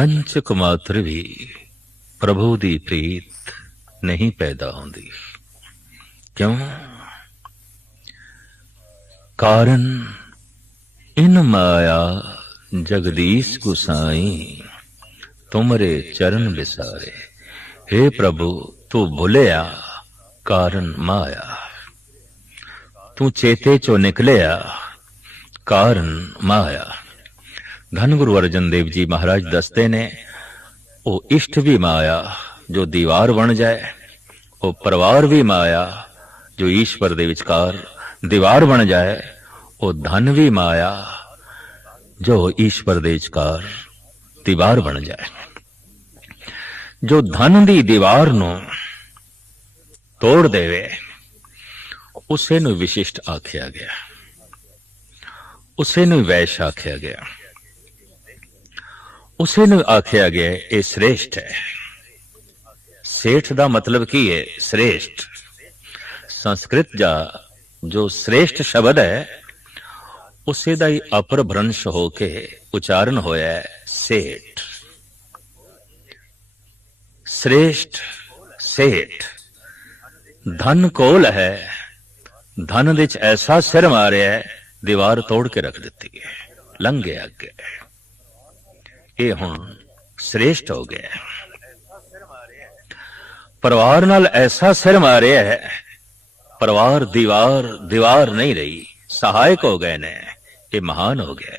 रंचक मात्र भी प्रभु दी प्रीत नहीं पैदा होंदी। क्यों? कारण इन माया जगदीश गुसाई तुमरे चरण बिसारे। हे प्रभु तू भुलिया कारण माया, तू चेते चो निकलिया कारण माया। धन गुरु अर्जन देव जी महाराज दसते ने वो इष्ट भी माया जो दीवार बन जाए, वो परिवार भी माया जो ईश्वर दे विचकार दीवार बन जाए, वो धन भी माया जो ईश्वर दे विचकार दीवार बन जाए। जो धन दी दीवार नू तोड़ देवे उसे नू विशिष्ट आख्या गया, उसे नू वैश आख्या गया, उसे नू आख्या गया ये श्रेष्ठ है। सेठ दा मतलब की है? श्रेष्ठ। संस्कृत जा जो श्रेष्ठ शब्द है उसे दा ही अपर भ्रंश होके उच्चारण होया है सेठ। श्रेष्ठ सेठ। धन कोल है, धन विच ऐसा सिर मारिया है दीवार तोड़ के रख दी है, लंघे अगे। ये हुण श्रेष्ठ हो गया। परिवार नाल ऐसा सिर मारिया है, परिवार दीवार दीवार नहीं रही, सहायक हो गए ने। ये महान हो गया,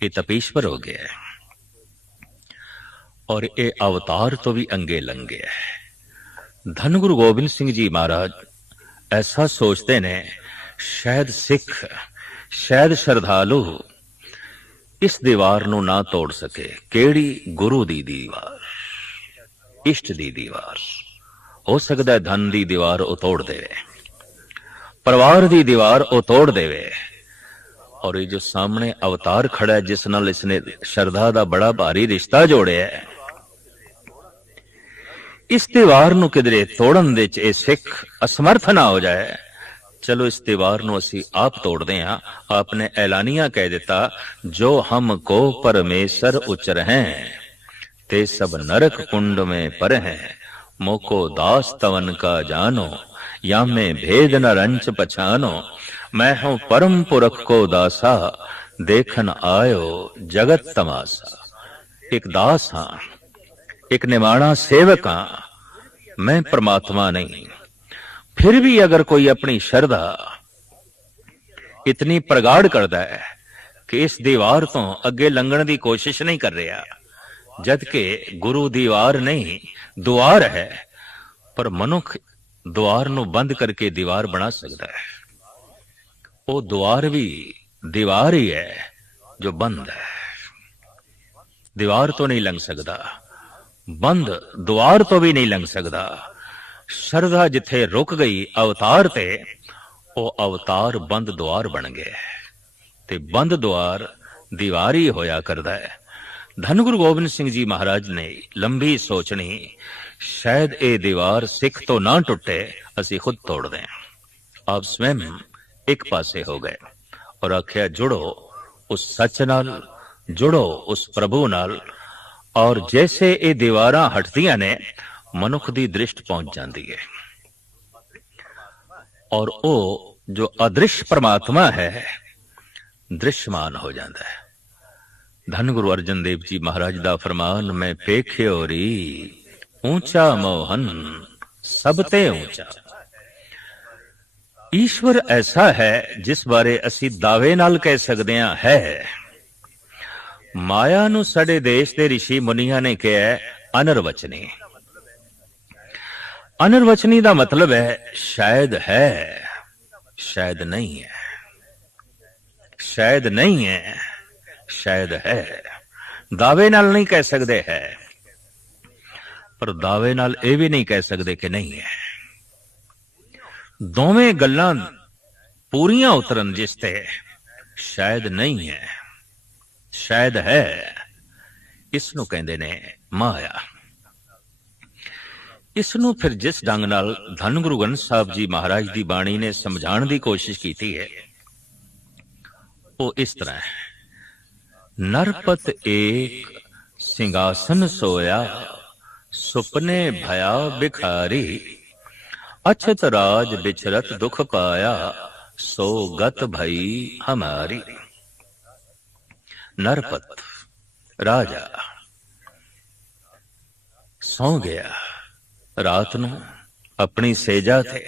ये तपीश्वर हो गया और ये अवतार तो भी अंगे लंगे है। धन गुरु गोबिंद सिंह जी महाराज ऐसा सोचते ने, शायद सिख, शायद श्रद्धालु इस दीवार नू ना तोड़ सके। केड़ी? गुरु दी दीवार, इष्ट दी दीवार। हो सकता है धन दी दीवार वो तोड़ देवे, परिवार दी दीवार वो तोड़ देवे, और ये जो सामने अवतार खड़ा है जिस नाल इसने श्रद्धा दा बड़ा भारी रिश्ता जोड़िया है, इस दीवार नू किधरे तोड़न दे च सिख असमर्थ ना हो जाए। चलो इस दीवार नू असी आप तोड़ दे। आपने ऐलानिया कह दिता, जो हमको परमेश्वर उचर हैं ते सब नरक कुंड में पर हैं, मोको दास तवन का जानो, या में भेद न रंच पछानो। मैं हूं परम पुरख को दासा, देखन आयो जगत तमाशा। एक दास हां, एक निमाणा सेवक हां, मैं परमात्मा नहीं। फिर भी अगर कोई अपनी श्रद्धा इतनी प्रगाढ़ करता है कि इस दीवार तो अगे लंघण की कोशिश नहीं कर रहा, जबकि गुरु दीवार नहीं द्वार है, पर मनुख द्वार नू बंद करके दीवार बना सकता है। वो द्वार भी दीवार ही है जो बंद है। दीवार तो नहीं लंघ सकता, बंद द्वार तो भी नहीं लंघ सकता। श्रद्धा जिथे रुक गई अवतार ते, वो अवतार बंद द्वार बन गए ते बंद द्वार दीवार ही होया करदा है। धन गुरु गोबिंद सिंह जी महाराज ने लंबी सोचनी, शायद ये दीवार सिख तो ना टुटे, असी खुद तोड़ दें। आप स्वयं एक पासे हो गए और आख्या, जुड़ो उस सच नाल, जुड़ो उस प्रभु नाल। और जैसे ये दीवारां हटदियां ने, मनुख दी दृष्टि पहुंच जाती है और वो जो अदृश्य परमात्मा है दृश्यमान हो जाता है। धन गुरु अर्जन देव जी महाराज दा फरमान, मैं पेख्यो री ऊंचा मोहन सबते ऊंचा। ईश्वर ऐसा है जिस बारे असी दावे नाल कह सकते हैं है। माया नू साडे देश दे ऋषि मुनिया ने कहा अनर्वचनी। अनर्वचनी का मतलब है शायद है, शायद नहीं है, शायद नहीं है, शायद है। दावे नाल नहीं कह सकते है, पर दावे नाल ये भी नहीं कह सकते कि नहीं है। दोवें गल्लां पूरियां उतरन जिसते शायद नहीं है, शायद है, इसनू कहंदे ने माया। इसनू फिर जिस ढंग नाल धन गुरु ग्रंथ साहब जी महाराज की बाणी ने समझाने की कोशिश की है, वो इस तरह है। नरपत एक सिंहासन सोया सुपने भया भिखारी, अछत राज बिचरत दुख पाया, सो गत भई हमारी। नरपत राजा सौ गया रात नूं अपनी सेजा थे,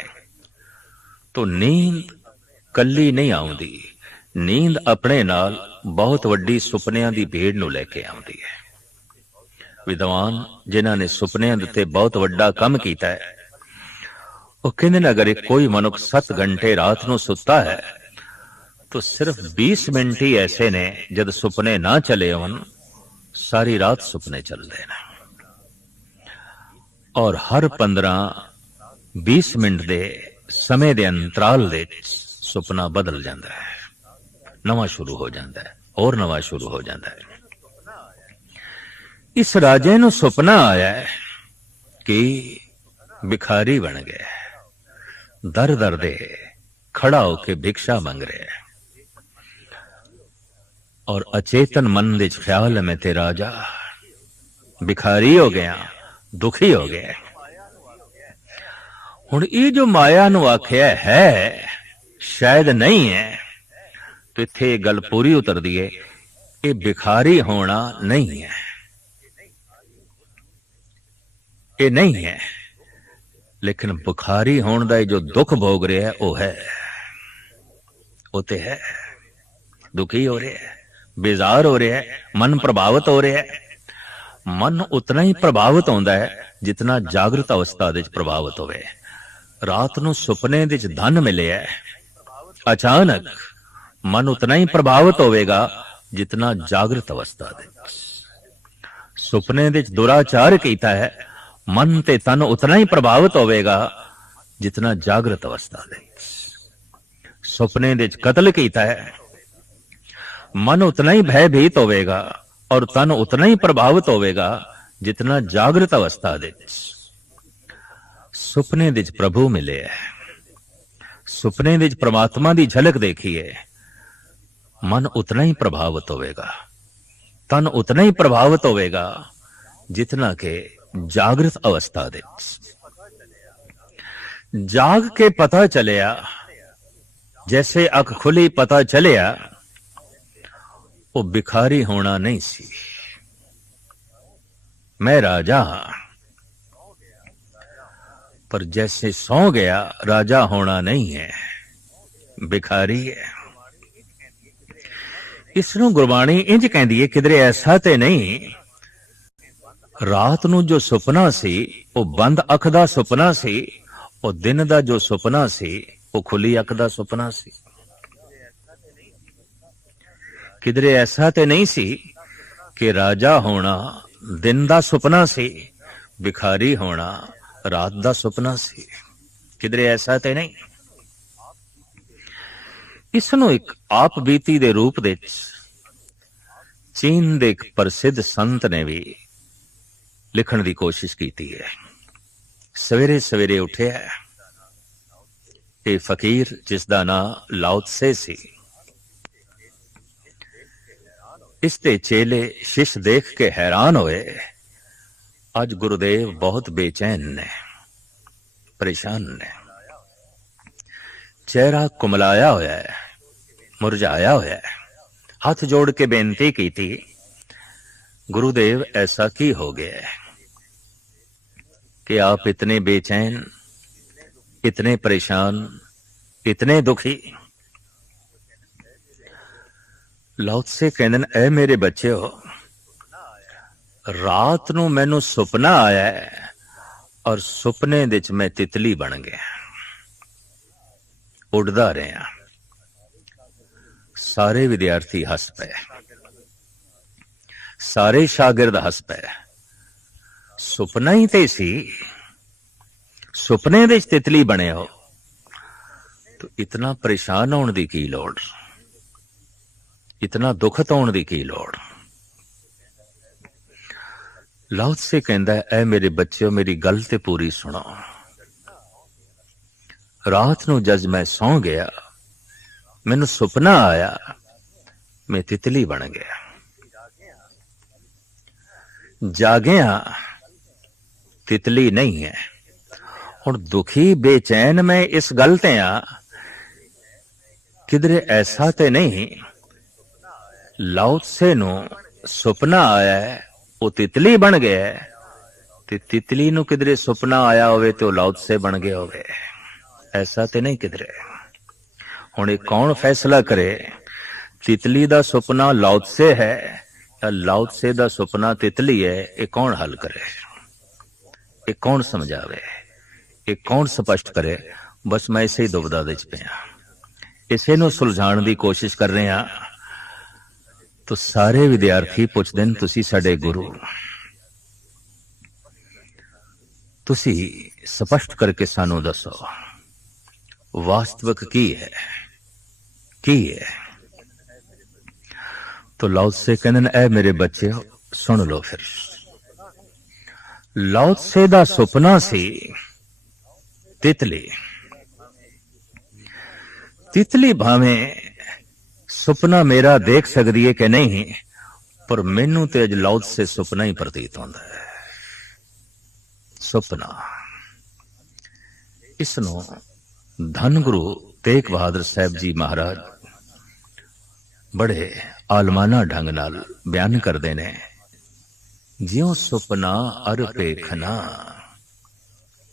तो नींद कल्ली नहीं आउंदी, नींद अपने नाल बहुत वड्डी सुपनियां दी भेड़ नूं लैके आउंदी है। विद्वान जिन्हां ने सुपनियां दे उत्ते बहुत वड्डा काम कीता है, वो कहंदे ने अगर एक कोई मनुख 7 घंटे रात नूं सुत्ता है, तो सिर्फ 20 मिनट ही ऐसे ने जद सुपने ना चले होन, सारी रात सुपने चलते हैं। और हर 15-20 मिनट दे समय दे अंतराल दे सुपना बदल जाता है, नवा शुरू हो जाता है, और नवा शुरू हो जाता है। इस राजे नूं सुपना आया है कि भिखारी बन गया, दर दर दे खड़ा होके भिक्षा मंग रहे है, और अचेतन मन दे ख्याल है मैं ते राजा भिखारी हो गया, दुखी हो गया। हुण ये जो माया नूं आख्या है शायद नहीं है, तो इत्थे गल पूरी उतरदी है, ये भिखारी होना नहीं है, ये नहीं है, लेकिन भिखारी होने का जो दुख भोग रहा है वो है, वो तो है, दुखी हो रहा है, बेजार हो रहा है, मन प्रभावित हो रहा है। मन उतना ही प्रभावित होता है जितना जागृत अवस्था दे प्रभावित होवे। रात नूं सुपने दे धन मिले है, अचानक मन उतना ही प्रभावित होवेगा जितना जागृत अवस्था दे। सुपने दे दुराचार कीता है, मन ते तन उतना ही प्रभावित होवेगा जितना जागृत अवस्था दे। सुपने दे कत्ल कीता है, मन उतना ही भयभीत होवेगा और तन उतना ही प्रभावित होवेगा जितना जागृत अवस्था दे। सुपने दे प्रभु मिले है, सुपने दे परमात्मा दी झलक देखी है, मन उतना ही प्रभावित होवेगा, तन उतना ही प्रभावित होवेगा जितना के जागृत अवस्था दे। जाग के पता चलिया, जैसे अख खुली पता चलिया, वो भिखारी होना नहीं सी, मैं राजा हां, पर जैसे सौ गया राजा होना नहीं है, भिखारी है। इसनों गुरबाणी इंज कहती है, किधरे ऐसा ते नहीं, रात नूं जो सुपना सी वो बंद अख दा सुपना सी, और दिन दा जो सुपना सी वो खुली अख दा सुपना सी। किधरे ऐसा ते नहीं सी कि राजा होना दिन दा सुपना सी, भिखारी होना रात दा सुपना सी, किधरे ऐसा ते नहीं। इसनों एक आप बीती दे रूप दे चीन दे एक प्रसिद्ध संत ने भी लिखण दी कोशिश की है। सवेरे सवेरे उठे है, ये फकीर जिसदा नाम लाओ त्से सी, इसते चेले शिष्य देख के हैरान होए, अज गुरुदेव बहुत बेचैन ने, परेशान ने, चेहरा कुमलाया होया है, मुरझाया होया है। हाथ जोड़ के बेनती की थी, गुरुदेव ऐसा की हो गया है कि आप इतने बेचैन, इतने परेशान, इतने दुखी। लाओ त्से कहंदे, ऐ मेरे बच्चेओ, रात नूं मैनू सुपना आया है और सुपने दे च मैं तितली बन गया, उड़दा रहा। सारे विद्यार्थी हस पे, सारे शागिर्द हस पे। सुपना ही ते सी, सुपने दे च तितली बने हो, तो इतना परेशान होने की की लोड़, इतना दुखत होने की की लोड़। लाओ त्से कहंदा है, ऐ मेरे बच्चों मेरी गल ते पूरी सुनो। रात नूं जज मैं सौ गया, मैनू सुपना आया, मैं तितली बन गया। जागिया तितली नहीं है। हुण दुखी बेचैन मैं इस गल ते आ, किधरे ऐसा ते नहीं लाओ त्से नूं सुपना आया है वो तितली बन गया है, ते तितली नूं किधरे सुपना आया होवे ते लाओ त्से बन गया होवे, ऐसा ते नहीं किधरे। हुण कौन फैसला करे तितली दा सुपना लाओ त्से है या लाओ त्से दा सुपना तितली है? ये कौन हल करे, ये कौन समझावे, ये कौन स्पष्ट करे? बस मैं इसे ही दुविधा दे च पिया, इसे नूं सुलझाण दी कोशिश कर रहे हैं। तो सारे विद्यार्थी पुछदे ने तुसी साडे गुरु, तुसी स्पष्ट करके सानू दसो वास्तविक की है, की है? तो लाओ त्से कहंदे ने, ऐ मेरे बच्चे सुन लो फिर। लाओ त्से दा सुपना सी तितली। तितली भावें सुपना मेरा देख सकती है कि नहीं, पर मैनू तो अज लाओ त्से सुपना ही प्रतीत होता है। सुपना इसनों धन गुरु तेग बहादुर साहब जी महाराज बड़े आलमाना ढंग नाल बयान करते ने, ज्यों सुपना अर पेखना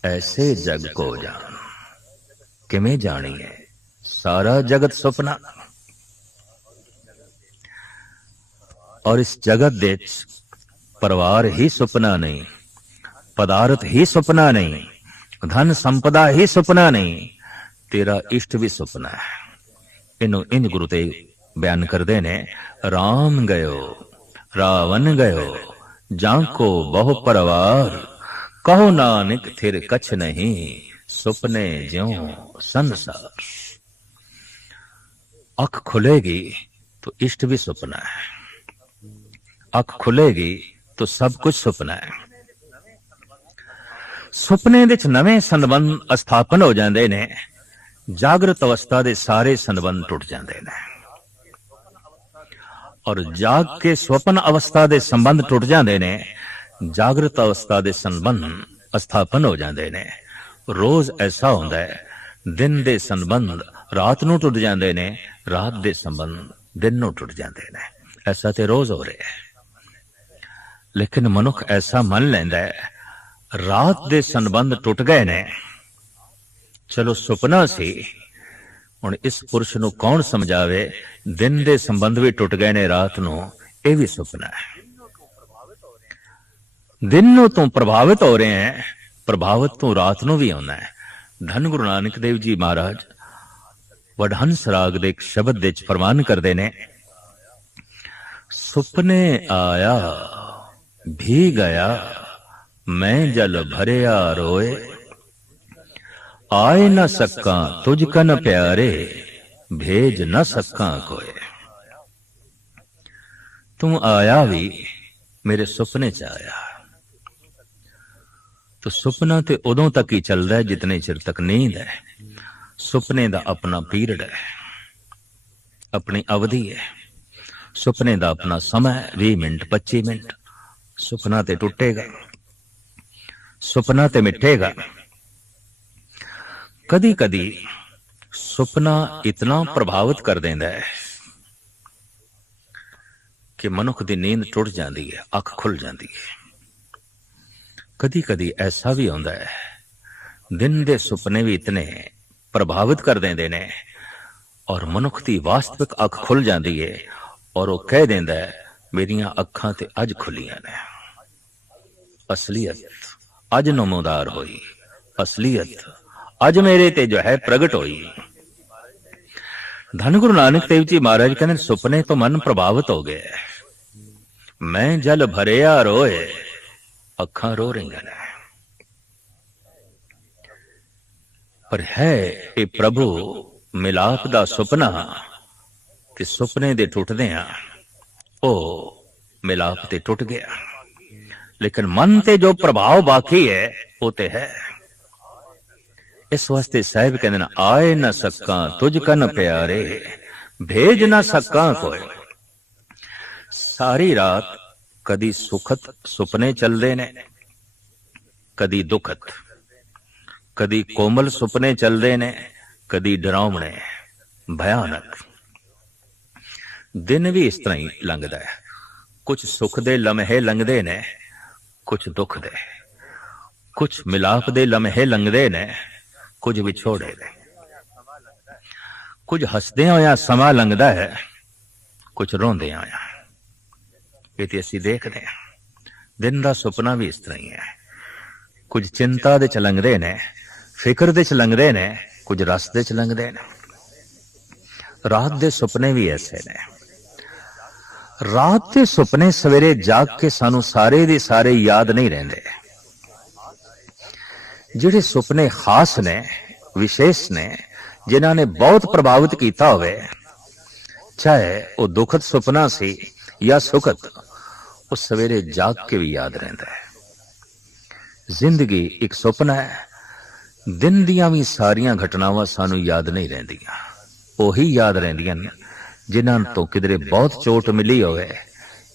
ऐसे जग को जान। किमें जानी है सारा जगत सुपना, और इस जगत दे परिवार ही सुपना नहीं, पदार्थ ही सुपना नहीं, धन संपदा ही सुपना नहीं, तेरा इष्ट भी सुपना है। इनू इंज गुरु तेग बयान करते ने, राम गयो रावण गयो जाको बहु परवार, कहो नानक थिर कछ नहीं, सुपने ज्यों संसार। अख खुलेगी तो इष्ट भी सुपना है, अख खुलेगी तो सब कुछ सुपना है। सुपने दे च नवे संबंध स्थापन हो जाते ने, जागृत अवस्था दे सारे संबंध टुट जाते ने, और जाग के स्वप्न अवस्था दे संबंध टुट जाते ने, जागृत अवस्था दे संबंध स्थापन हो जाते ने। रोज ऐसा होता है, दिन दे संबंध रात नूं टुट जाते ने, रात दे संबंध दिन नूं टुट जाते ने। ऐसा तो रोज हो रहा है, लेकिन मनुख ऐसा मन लेंदा है रात दे संबंध टुट गए ने, चलो सुपना सी, हुण इस पुरुष नूं कौन समझावे, दिन दे संबंध भी टुट गए ने, रात नूं ये भी सुपना है। दिन नूं तो प्रभावित हो रहे हैं, प्रभावित तो रात नूं भी होना है। धन गुरु नानक देव जी महाराज वडहंस राग दे एक शब्द दे फरमान करते ने, सुपने आया भी गया मैं जल भरिया रोए, आए न सका तुझ कन प्यारे भेज न सका कोय। तू आया भी मेरे सुपने च आया, तो सुपना तो उदों तक ही चलता है जितने चिर तक नींद है। सुपने का अपना पीरियड है, अपनी अवधि है। सुपने का अपना समय 20 मिनट 25 मिनट। सुपना ते टुटेगा, सुपना ते मिटेगा। कदी कदी सुपना इतना प्रभावित कर देता है कि मनुख की नींद टुट जाती है, अख खुल जाती है। कदी कदी ऐसा भी होता है, दिन के सुपने भी इतने प्रभावित कर देते हैं और मनुख की वास्तविक अख खुल जाती है, और वह कह देता है मेरिया अखां ते अज खुलियां ने, असलियत अज नमोदार हुई, असलियत अज मेरे ते जो है प्रगट हुई। धन गुरु नानक देव जी महाराज कहते सुपने तो मन प्रभावित हो गया, मैं जल भरिया रोए, अखां रो रही ने, पर है ये प्रभु मिलाप दा सुपना, ते सुपने दे टुटदे ओ मिलाप ते टुट गया, लेकिन मन ते जो प्रभाव बाकी है वो ते है। इस वास्ते साहिब कहते ना, आए न सका तुझ कन प्यारे भेज न सका कोई। सारी रात कदी सुखत सुपने चलते ने, कदी दुखत, कदी कोमल सुपने चलते ने, कदी डरावने भयानक। दिन भी इस तरह ही लंघदा है, कुछ सुख दे लम्हे लंघदे ने, कुछ दुख दे, कुछ मिलाप दे लम्हे लंघदे ने, कुछ विछोड़े दे, कुछ हसदे होया समा लंघदा है, कुछ रोंदे होया। ये तो असीं देखदे हां, दिन दा सुपना भी इस तरह ही है, कुछ चिंता दे च लंघदे ने, फिक्र दे च लंघदे ने, कुछ रस दे च लंघदे ने। रात दे सुपने भी ऐसे ने। रात दे सुपने सवेरे जाग के सानू सारे दे सारे याद नहीं रहंदे। जिहड़े सुपने खास ने, विशेष ने, जिन्हां ने बहुत प्रभावित किया होवे, चाहे वो दुखद सुपना सी या सुखद, उस सवेरे जाग के भी याद रहता है। जिंदगी एक सुपना है। दिन दियां भी सारियां घटनावां सानू याद नहीं रहंदियां, ओही याद रहंदियां जिन्हां तो किधरे बहुत चोट मिली होवे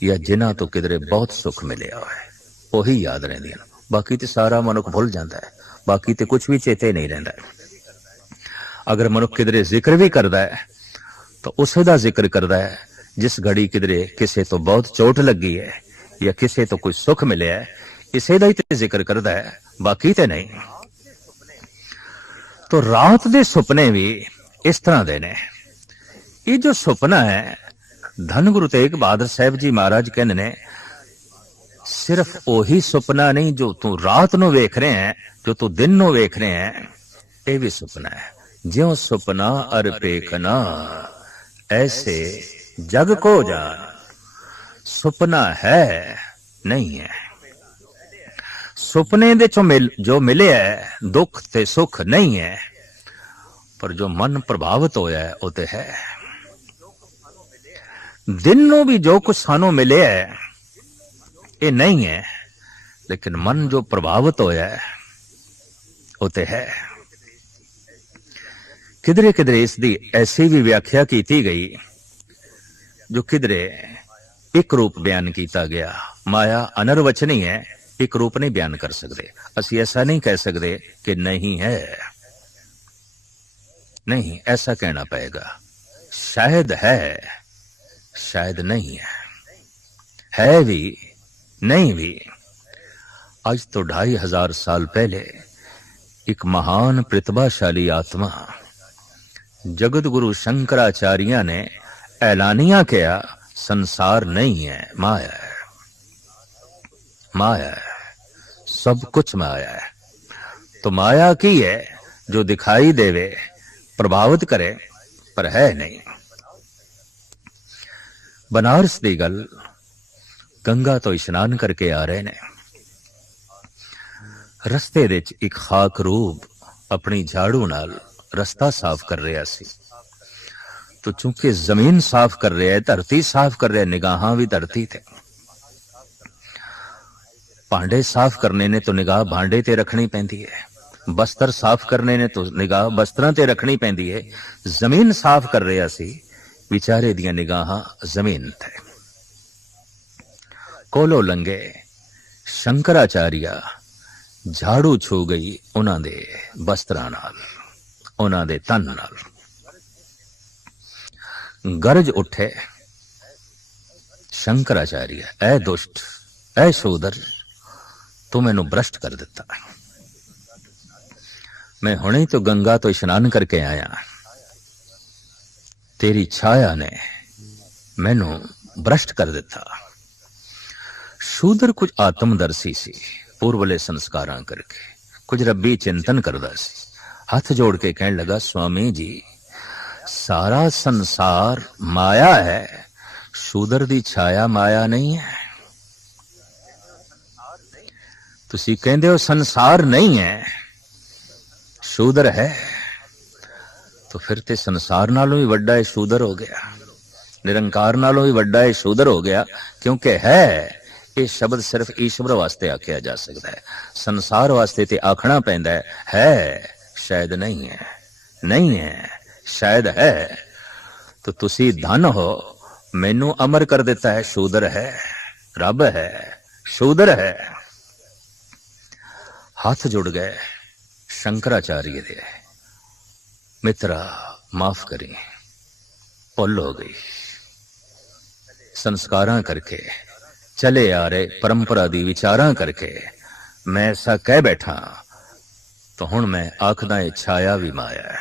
या जिन्हां तो किधरे बहुत सुख मिले होवे, ओही याद रहंदियां। बाकी तो सारा मनुख भुल जाता है, बाकी तो कुछ भी चेते नहीं रहता। अगर मनुख किधरे जिक्र भी करता है तो उसे दा जिक्र करता है जिस घड़ी किधरे किसे तो बहुत चोट लगी है या किसे तो कोई सुख मिले है, इसे दा ही ते जिक्र करता है, बाकी ते नहीं। तो रात दे सुपने भी इस तरह दे ने। ये जो सुपना है, धन गुरु तेग बहादुर साहब जी महाराज कहने ने, सिर्फ ओही सुपना नहीं जो तू रात नु वेख रहे हैं, जो तू दिन नु वेख रहे हैं, ये भी सुपना है। ज्यों सुपना अर पेखना ऐसे जग को जान। सुपना है नहीं है। सुपने दे जो मिले है दुख ते सुख नहीं है, पर जो मन प्रभावित होया है वो तो है। दिन नु भी जो कुछ सानू मिले है ये नहीं है, लेकिन मन जो प्रभावित होया है वो तो है। किधरे किधरे इसकी ऐसी भी व्याख्या की गई जो किधरे एक रूप बयान किया गया। माया अनर्वचनी है, एक रूप नहीं बयान कर सकते। असि ऐसा नहीं कह सकते कि नहीं है, नहीं, ऐसा कहना पड़ेगा। शायद है, शायद नहीं है भी नहीं भी। आज तो 2500 साल पहले एक महान प्रतिभाशाली आत्मा जगत गुरु शंकराचार्य ने ऐलानिया किया, संसार नहीं है, माया है, माया है, सब कुछ माया है। तो माया की है जो दिखाई देवे, प्रभावित करे, पर है नहीं। बनारस दी गल, गंगा तो इशनान करके आ रहे ने, रस्ते दे च एक खाक रूप अपनी झाड़ू नाल रस्ता साफ कर रहा सी। तो चूंकि जमीन साफ कर रहा है, धरती साफ कर रहा है, निगाहां भी धरती थे। भांडे साफ करने ने तो निगाह भांडे ते रखनी पैंदी है, बस्तर साफ करने ने तो निगाह बस्तरां ते रखनी पैंदी है। जमीन साफ कर रहा सी, विचारे दियां निगाहां जमीन थे। कोलो लंगे शंकराचार्य झाड़ू छू गई उन्हां दे बस्तरां नाल, उन्हां दे तन नाल। गरज उठे शंकराचार्य, ऐ दुष्ट, ऐ शूदर, तू मैनू भ्रष्ट कर दिता। मैं हुणे तो गंगा तो इशनान करके आया, तेरी छाया ने मैनू भ्रष्ट कर दिता। शूदर कुछ आत्मदर्शी सी, पूर्वले संस्कारां करके कुछ रब्बी चिंतन करदा सी। हाथ जोड़ के कहने लगा, स्वामी जी, सारा संसार माया है, शूदर दी छाया माया नहीं है। तुसी कहंदे हो संसार नहीं है, शूदर है, तो फिर ते संसार नालों भी वड्डा है शूदर हो गया, निरंकार नालों भी वड्डा है शूदर हो गया। क्योंकि है ये शब्द सिर्फ ईश्वर वास्ते आख्या जा सकता है, संसार वास्ते ते आखना पैंदा है शायद नहीं है, नहीं है शायद है। तो तुसी धन हो, मैनू अमर कर देता है शूदर है, रब है, शूद्र है। हाथ जुड़ गए शंकराचार्य दे, मित्रा माफ करी, भुल हो गई। संस्कारां करके चले आ रहे परंपरा दी विचारां करके मैं ऐसा कह बैठा, तो हुण मैं आखदा है छाया भी माया है,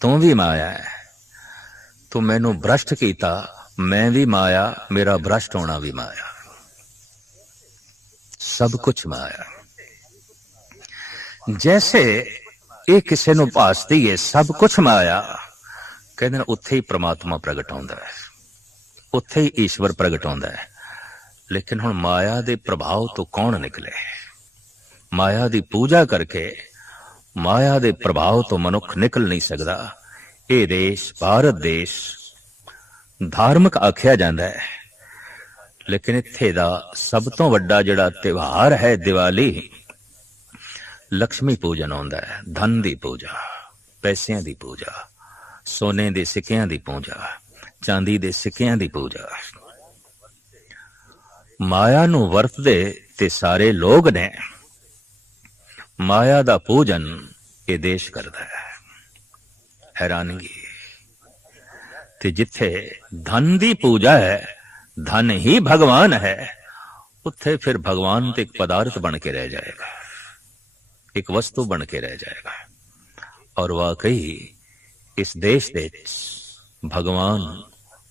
तू भी माया है। तू मैनू भ्रष्ट कीता, मैं भी माया, मेरा भ्रष्ट होना भी माया, सब कुछ माया। जैसे ये किसी नू भासदी है सब कुछ माया, कहते हैं उत्थे ही परमात्मा प्रगट होंदा है, उत्थे ही ईश्वर प्रगट होंदा है। लेकिन हुण माया दे प्रभाव तो कौन निकले? माया दी पूजा करके माया दे प्रभाव तो मनुख निकल नहीं सकता। ये देश भारत देश धार्मिक आख्या जाता है, लेकिन इत्थे दा सब तो वड्डा जिहड़ा त्योहार है दिवाली, लक्ष्मी पूजन होंदा है, धन दी पूजा, पैसिਆਂ दी पूजा, सोने दे सिक्किਆਂ दी पूजा, चांदी दे सिक्किਆਂ दी पूजा। माया नू वरतदे ते सारे लोग ने, माया दा पूजन ये देश करदा है। हैरानगी ते जिथे धन दी पूजा है, धन ही भगवान है, उत्थे फिर भगवान तो एक पदार्थ बन के रह जाएगा, एक वस्तु बन के रह जाएगा। और वाकई इस देश दे भगवान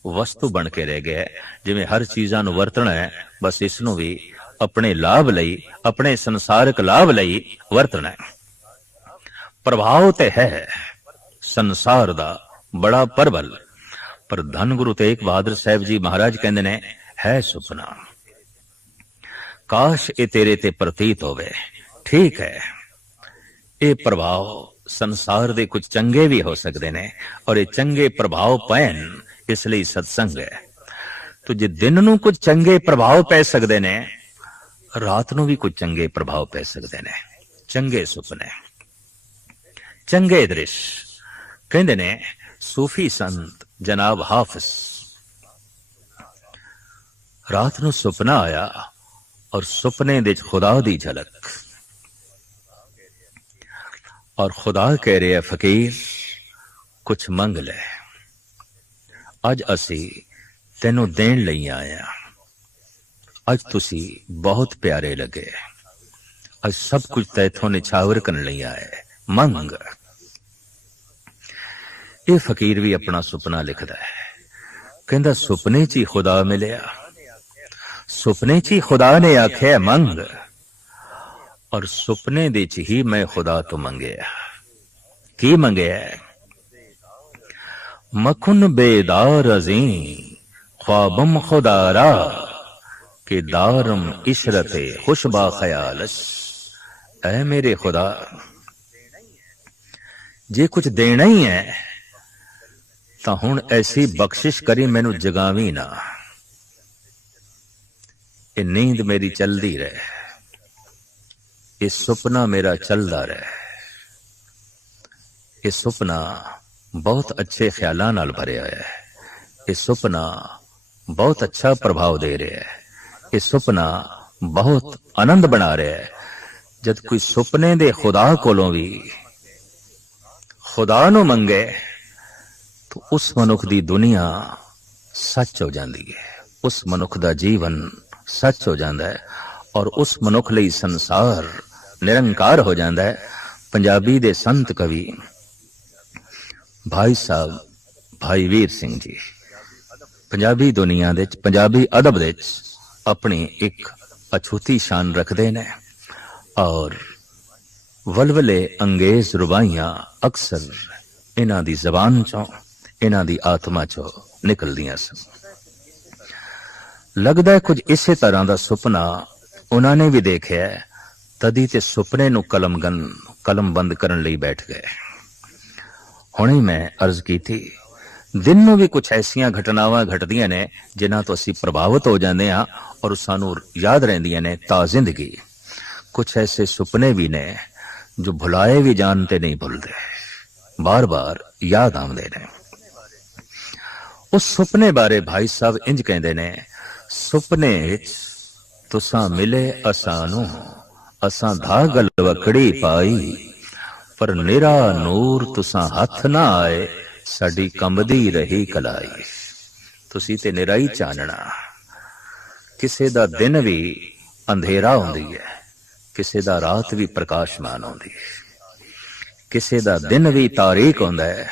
वस्तु बन के रह गया। जिवें हर चीज़ां नूं वरतना है, बस इसनूं भी अपने लाभ लई, अपने संसारिक लाभ लई वरतना है। प्रभाव ते है संसार दा बड़ा प्रबल, पर धन गुरु तेग बहादुर साहब जी महाराज कहंदे ने, है सुपना, काश ये तेरे ते प्रतीत होवे। ठीक है, ये प्रभाव संसार दे कुछ चंगे भी हो सकते ने, और ये चंगे प्रभाव पैन इसलिए सत्संग है। तो जे दिन नूं कुछ चंगे प्रभाव पै सकते ने, रात नूं भी कुछ चंगे प्रभाव पै सकते ने। चंगे सुपने, चंगे दृश्य। कहंदे ने सूफी संत जनाब हाफिज, रात नूं सुपना आया और सुपने दे खुदा दी झलक, और खुदा कह रहे हैं फकीर कुछ मंग ले, अज असी तेनू देन लई आए हैं, अज तुसी बहुत प्यारे लगे, अज सब कुछ तैथों निछावर करने लई आए, मंग। ये फकीर भी अपना सुपना लिखदा है, कहंदा सुपने च ही खुदा मिलिया, सुपने च ही खुदा ने आख्या मंग, और सुपने दे च ही मैं खुदा तो मंगया। की मंगया? मखुन बेदार अजी ख्वाबम खुदारा के दारम इशरते खुशबा ख्यालश। ऐ मेरे खुदा, जे कुछ देना ही है तो हुण ऐसी बख्शिश करी मैनू जगावी ना, ये नींद मेरी चलती रहे, ये सुपना मेरा चलता रहे, ये सुपना बहुत अच्छे ख्यालों नाल भरिया है, ये सुपना बहुत अच्छा प्रभाव दे रहा है, ये सुपना बहुत आनंद बना रहा है। जब कोई सुपने दे खुदा कोलों भी खुदा नू मंगे तो उस मनुख दी दुनिया सच हो जाती है, उस मनुख दा जीवन सच हो जाता है, और उस मनुख लई संसार निरंकार हो जाता है। पंजाबी दे संत कवि भाई साहब भाई वीर सिंह जी पंजाबी दुनिया दे, पंजाबी अदब दे अपनी एक अछूती शान रखते हैं, और वलवले अंगेज रुबाइयां अक्सर इन्हां दी जबान चों, इन्हां दी आत्मा चों निकलदियां सन। लगदा है कुछ इसे तरह का सुपना उन्होंने भी देखा है, तदी ते सुपने नू कलम बंद करन लई बैठ गए। हुणे मैं अर्ज की थी, दिन नू भी कुछ ऐसियां घटनावां घटदियां ने जिन्हां तो असीं प्रभावित हो जाते हैं और सानू याद रहिंदियां ने ता जिंदगी। कुछ ऐसे सुपने भी ने जो भुलाए भी जानते नहीं भुलते, बार बार याद आउंदे ने। उस सुपने बारे भाई साहब इंज कहंदे ने, ਸੁਪਨੇ ਵਿੱਚ ਤੁਸਾਂ ਮਿਲੇ ਅਸਾਨੂੰ, ਅਸਾਂ ਧਾਗਲ ਵਕੜੀ ਪਾਈ, ਪਰ ਨਿਰਾ ਨੂਰ ਤੁਸਾਂ ਹੱਥ ਨਾ ਆਏ, ਸਾਡੀ ਕੰਬਦੀ ਰਹੀ ਕਲਾਈ। ਤੁਸੀਂ ਤੇ ਨਿਰਾ ਹੀ ਚਾਨਣਾ। ਕਿਸੇ ਦਾ ਦਿਨ ਵੀ ਅੰਧੇਰਾ ਹੁੰਦੀ ਹੈ, ਕਿਸੇ ਦਾ ਰਾਤ ਵੀ ਪ੍ਰਕਾਸ਼ਮਾਨ ਹੁੰਦੀ ਹੈ। ਕਿਸੇ ਦਾ ਦਿਨ ਵੀ ਤਾਰੀਕ ਹੁੰਦਾ ਹੈ,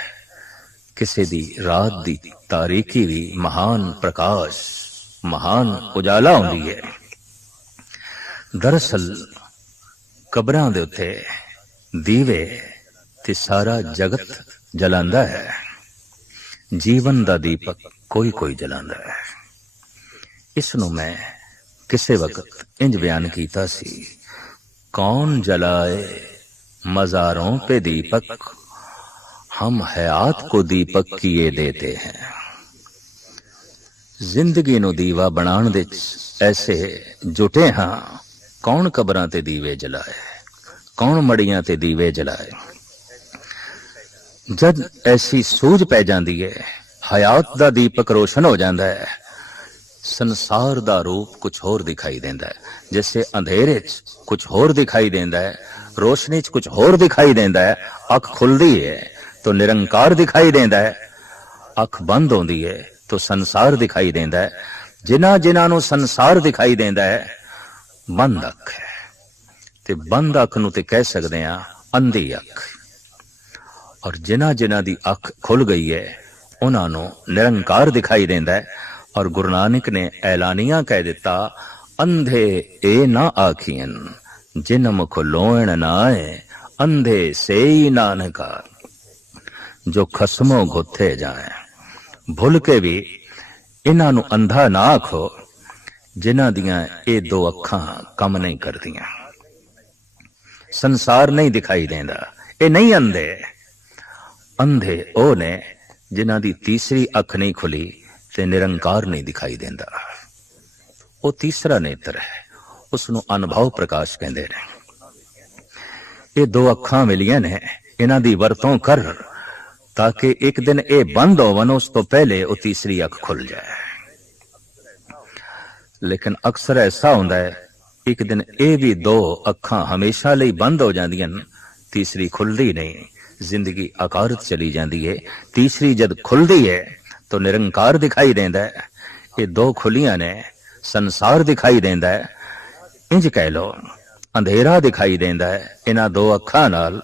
ਕਿਸੇ ਦੀ ਰਾਤ ਦੀ ਤਾਰੀਕੀ ਵੀ ਮਹਾਨ ਪ੍ਰਕਾਸ਼, ਮਹਾਨ ਉਜਾਲਾ ਹੁੰਦੀ ਹੈ। ਦਰਅਸਲ ਕਬਰਾਂ ਦੇ ਉੱਤੇ ਦੀਵੇ ਤੇ ਸਾਰਾ ਜਗਤ ਜਲਾਂਦਾ ਹੈ। ਜੀਵਨ ਦਾ ਦੀਪਕ ਕੋਈ ਕੋਈ ਜਲਾਂਦਾ ਹੈ। ਇਸ ਨੂੰ ਮੈਂ ਕਿਸੇ ਵਕਤ ਇੰਜ ਬਿਆਨ ਕੀਤਾ ਸੀ, ਕੌਣ ਜਲਾਏ ਮਜ਼ਾरों पे दीपक, हम हयात को दीपक किए देते हैं। जिंदगी ਨੂੰ ਦੀਵਾ ਬਣਾਉਣ ਵਿੱਚ ਐਸੇ ਜੁਟੇ ਹਾਂ, ਕੌਣ ਕਬਰਾਂ ਤੇ ਦੀਵੇ ਜਲਾਏ, ਕੌਣ ਮੜੀਆਂ ਤੇ ਦੀਵੇ ਜਲਾਏ। ਜਦ ਐਸੀ ਸੂਝ ਪੈ ਜਾਂਦੀ ਹੈ, ਹਯਾਤ ਦਾ ਦੀਪਕ ਰੋਸ਼ਨ ਹੋ ਜਾਂਦਾ ਹੈ, ਸੰਸਾਰ ਦਾ ਰੂਪ ਕੁਝ ਹੋਰ ਦਿਖਾਈ ਦਿੰਦਾ ਹੈ। ਜਿਵੇਂ ਅੰਧੇਰੇ 'ਚ ਕੁਝ ਹੋਰ ਦਿਖਾਈ ਦਿੰਦਾ ਹੈ, रोशनी च कुछ होर दिखाई देंदा है। अख खुलती है तो निरंकार दिखाई देंदा है, अख बंद होती है तो संसार दिखाई देंदा है। जिन्हां जिन्हां नूं संसार दिखाई देंदा है, बंद अख है। ते बंद अख नूं ते कह सकदे हां अंधी अख। और जिन्हां जिन्हां दी अख खुल गई है, उन्हां नूं निरंकार दिखाई देंदा है। और गुरु नानक ने ऐलानिया कह दिता, अंधे ए ना आखियन, जिन मुख लोण नाए, अंधे से ही नानका। जो खसमों गुथे जाए, भुल के भी इन्हां नूं अंधा ना आखो, जिन्हां दियां ये दो अखां कम नहीं करदियां। संसार नहीं दिखाई देंदा, ये नहीं अंधे। अंधे ओ ने जिन्हां दी तीसरी अख नहीं खुली ते निरंकार नहीं दिखाई देंदा। वो तीसरा नेत्र है, उसनूं अनुभव प्रकाश कहते हैं। ये दो अखां मिलियां ने, इन्हां दी वरतों कर ताकि एक दिन ये बंद होवन, उस तो पहले वो तीसरी अख खुल जाए। लेकिन अक्सर ऐसा होंदा है, एक दिन ये भी दो अखां हमेशा लई बंद हो जांदियां, तीसरी खुलदी नहीं, जिंदगी अकारत चली जाती है। तीसरी जद खुलदी है तो निरंकार दिखाई देंदा है। ये दो खुलियां ने, संसार दिखाई देंदा है। इंज कह लो, अंधेरा दिखाई देंदा है, इन्हां दो अखां नाल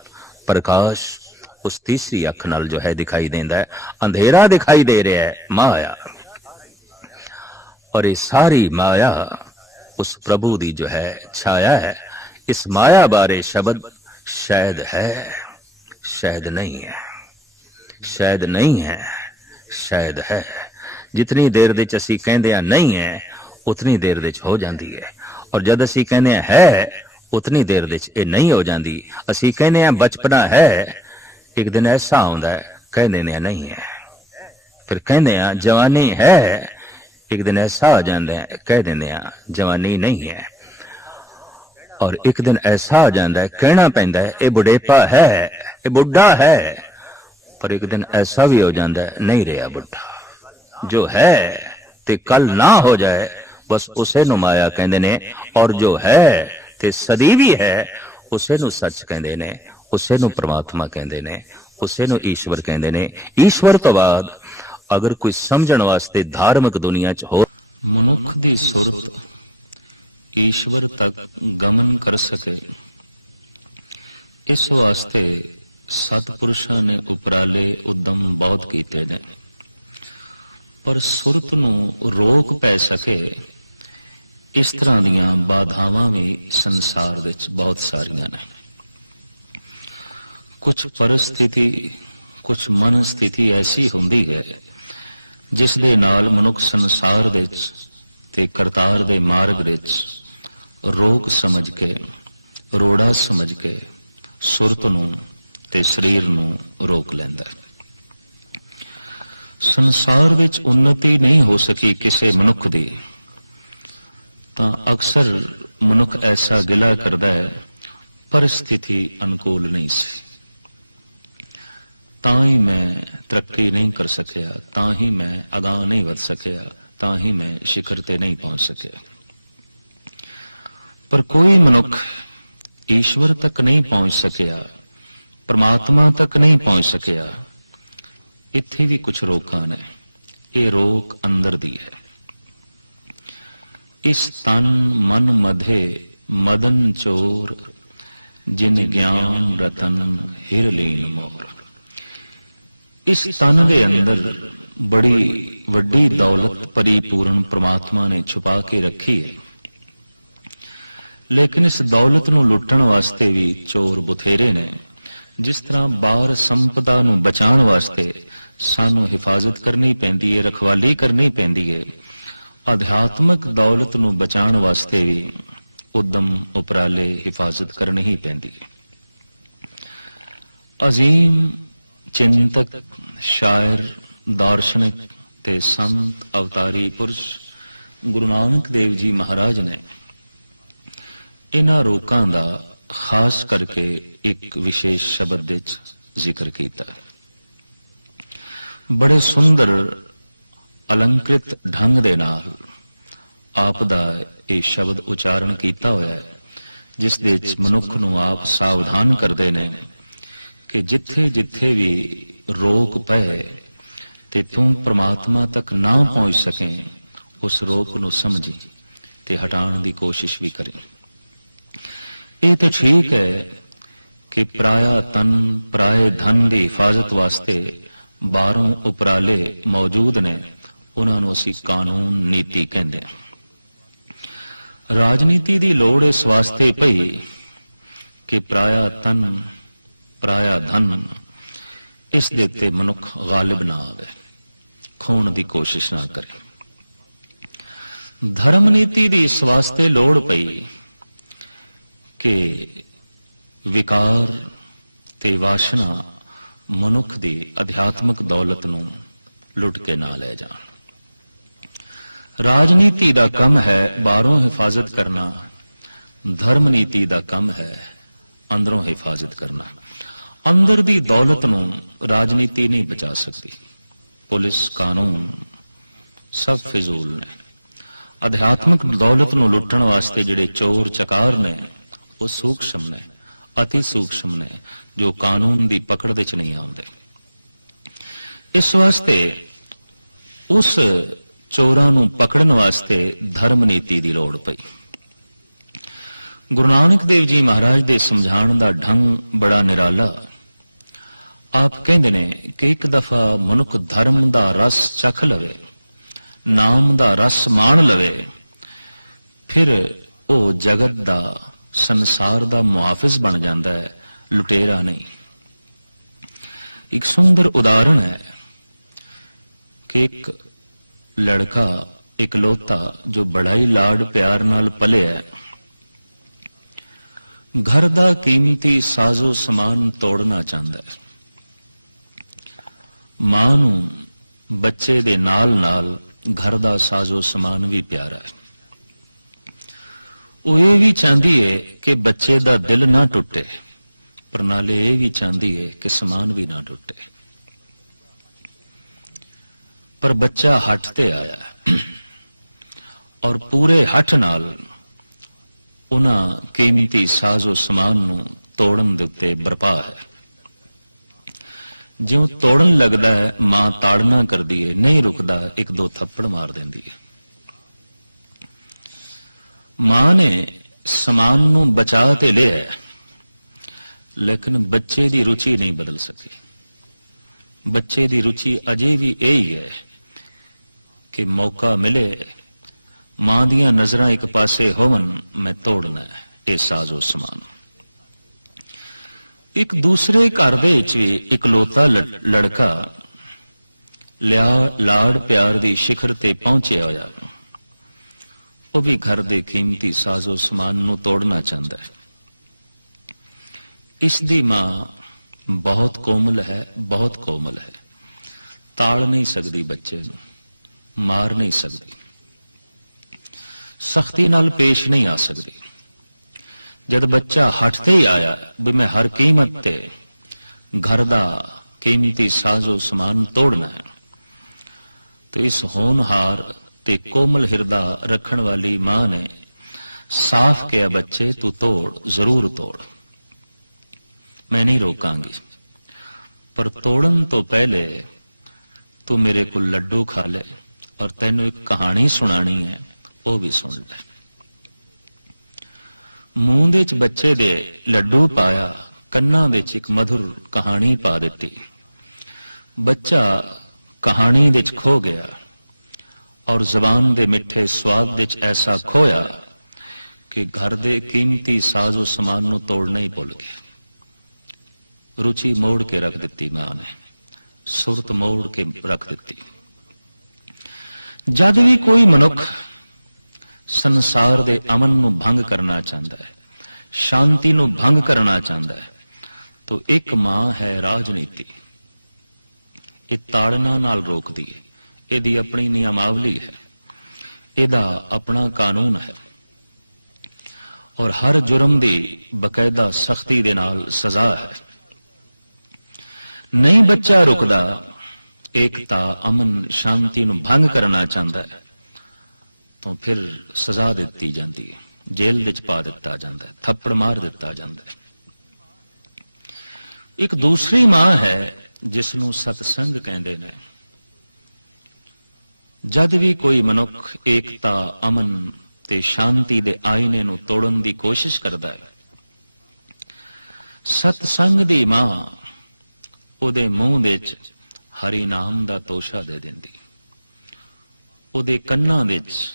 प्रकाश उस तीसरी अख नाल जो है दिखाई देंदा है। अंधेरा दिखाई दे रहा है माया, और ये सारी माया उस प्रभु दी जो है छाया है। इस माया बारे शब्द शायद है, शायद नहीं है, शायद नहीं है, शायद है। जितनी देर दे च असीं कहंदे नहीं है, उतनी देर दे च हो जाती है। और जद असीं कहने है, उतनी देर दे च नहीं हो जाती। असीं कहने बचपना है, एक दिन ऐसा आउंदा है कह देने नहीं है। फिर कहने जवानी है, एक दिन ऐसा आ जाता है कह देने जवानी नहीं है। और एक दिन ऐसा आ जाता है कहना पैंदा है ये बुढ़ेपा है, ये बुढ़ा है। पर एक दिन ऐसा भी हो जाता है नहीं रहा बुढ़ा, जो है ते कल ना हो जाए, बस उसे नु माया कहंदे ने। और जो है ते सदी है, उसे नु सच कहंदे ने, उसे नु परमात्मा कहंदे ने, उसे नु ईश्वर कहंदे ने। ईश्वर तो बाद अगर कोई समझण वास्ते धार्मिक दुनिया च हो, मनुख दी सुरत ईश्वर तक गमन कर सके, इस वास्ते सतपुरुषां ने उपराले उद्यम बहुत कीते ने। पर सुरत नूं रोक पै सके, इस तरह दीयां बाधावां भी संसार दे विच बहुत सारियां ने। कुछ परिस्थिति, कुछ मन स्थिति ऐसी हुंदी है जिस दे नाल मनुख संसार दे विच ते करतार दे मार्ग दे विच रोक समझ के, रोड़ा समझ के सुरत नूं ते शरीर नूं रोक लैंदा है। संसार विच उन्नति नहीं हो सकी किसी मनुख दी, तां अक्सर मनुख ऐसा गिला करदा है परिस्थिति अनुकूल नहीं सी, तां ही मैं तरक्की नहीं कर सकिया, तां ही मैं अगां नहीं वध सकिया, ਤਾਂ ਹੀ ਮੈਂ ਸਿਖਰ ਤੇ ਨਹੀਂ ਪਹੁੰਚ ਸਕਿਆ। ਪਰ ਕੋਈ ਮਨੁੱਖ ਈਸ਼ਵਰ ਤੱਕ ਨਹੀਂ ਪਹੁੰਚ ਸਕਿਆ, परमात्मा तक नहीं पहुंच सकिया। इत्थे भी कुछ रोकां ने। ये रोक अंदर दी है। इस तन मन मधे मदन चोर, जिन ज्ञान रतन हिर लीन मोर। इस तन दे अंदर बड़ी वड्डी दौलत परिपूर्ण परमात्मा ने छुपा के रखी है, लेकिन इस दौलत नूं लुटण वास्ते भी चोर बथेरे ने। जिस तरह बाहर संपदा नूं बचाण वास्ते सानू हिफाजत करनी पैंदी है, रखवाली करनी पैंदी है, अध्यात्मक दौलत नूं बचाण वास्ते भी उद्यम उपराले हिफाजत करनी ही पैंदी है। अजीम चिंतक, शायर, दार्शनिक ते संत अवतारी पुरुष गुरु नानक देव जी महाराज ने इन्हां रोकां दा खास करके एक विशेष शब्द विच जिक्र किया। बड़े सुंदर अलंकृत ढंग दे नाल आप दा ये शब्द उचारण किया होया है, जिस दे विच मनुख नूं आप सावधान करदे ने कि जिथे जिथे भी रोक पए ते तू परमात्मा तक ना पहुंच सके, उस रोक नूं समझी ते हटाण दी कोशिश भी करें। ये तो ठीक है कि पराया तन पराए धन की हिफाजत वास्ते बाहरों उपराले मौजूद ने, उन्होंने असीं कानून नीति कहते हैं। राजनीति की लोड़ इस वास्ते पई कि पराया तन पराया धन इस दे ते मनुख गालिब ना आवे, खोण की कोशिश ना करे। धर्म नीति की इस वास्ते लोड़ पई कि विकार ते वासना मनुख दी अध्यात्मक दौलत नूं लुट के ना ले जाण। राजनीति दा कम है बाहरों हिफाजत करना, धर्म नीति दा कम है अंदरों हिफाजत करना। अंदर दी दौलत नूं राजनीति नहीं बचा सकती, पुलिस कानून सब फिजूल ने। अध्यात्मक दौलत नूं लुटण वास्ते जिहड़े चोर चकार ने वो सूक्ष्म ने, अति सूक्ष्म ने, जो कानून की पकड़ दे च नहीं आउंदे। इस वास्ते उस चोरां नूं पकड़न वास्ते धर्म नीति की लोड़ पई। गुरु नानक देव जी महाराज दे समझाण दा ढंग बड़ा निराला। आप कहंदे ने कि एक दफा मनुख धर्म दा रस चख लवे, नाम दा रस माण लवे, फिर वो जगत दा संसार दा मुहाफिज बन जाता है, लुटेरा नहीं। एक सुंदर उदाहरण है कि एक लड़का इकलौता जो बड़ा ही लाड प्यार नाल पले है, घर दा कीमती साजो समान तोड़ना चाहता है। मां नूं बच्चे दे नाल नाल घर दा साजो समान भी प्यारा है। वो ये भी चाहती है कि बच्चे दा दिल ना टुटे, पर नाले ये भी चाहती है कि समान भी ना टुटे। पर बच्चा हठ ते आया और पूरे हठ नाल उन्हां कीमती साजो समान नूं तोड़न दे उत्ते बरपा है। ज्यों तोड़न लगदा है, मां ताड़ना करदी है, नहीं रुकदा, एक दो थप्पड़ मार देंदी है। मां ने समान नूं बचा ते लिया, लेकिन बच्चे की रुचि नहीं बदल सकी। बच्चे की रुचि अजे भी यही है कि मौका मिले, मां दियां नजरां एक पासे होवन, मैं तोड़ना है ये साजो समान। एक दूसरे घर दे विच भी इकलौता लड़का लाड़ प्यार दी शिखर ते पहुंचिया होया, वो भी घर दे कीमती साजो समान नूं तोड़ना चाहता है। इसदी मां बहुत कोमल है, बहुत कोमल है, ताड़ नहीं सकती बच्चे नूं, मार नहीं सकती, सख्ती नाल पेश नहीं आ सकती। जद बच्चा हटते ही आया भी मैं हर कीमत ते घर दा कीमती साजो समान तोड़ना है, तो इस होनहार ते कोमल हिरदा रखण वाली मां ने साफ किया, बच्चे तू तोड़, जरूर तोड़, मैं नहीं रोकांगी, पर तोड़न तो पहले तू मेरे को लड्डू खा ले, और तैनू एक कहानी सुनानी है, वो भी सुन ले। मूंह दे च बच्चे दे लड्डू पाया, कन्ना दे च एक मधुर कहानी पा दिती। बच्चा कहानी दे च खो गया, और जबान दे मिठे स्वाद दे च ऐसा खोया कि घर दे कीमती साजो समान नू तोड़ना ही भुल गए। रुचि मोड़ के रख दिती मां ने, सुरत मोड़ के रख दिती। जद भी कोई मनुख संसार दे अमन नू भंग करना चाहता है, शांति नू भंग करना चाहता है, तो एक मां है राजनीति। ये ताड़ना नाल रोकदी है, इहदी अपनी नियमावली है, इहदा अपना कानून है, और हर जुर्म दी बकायदा सख्ती दे नाल सजा है। नहीं बच्चा रुकदा, एकता अमन शांति नू भंग करना चाहता है, तो फिर सजा दिती जाती है, जेल विच पा दिता जाता है, थप्पड़ मार दिता जाता है। एक दूसरी मां है जिसनू सतसंग कहते ने। जद भी कोई मनुख एकता अमन ते शांति दे आईने नू तोड़न दी कोशिश करता है, सतसंग दी मां ओदे मूंह दे च हरि नाम दा तोशा दे देंदी, ओदे कन्नां दे च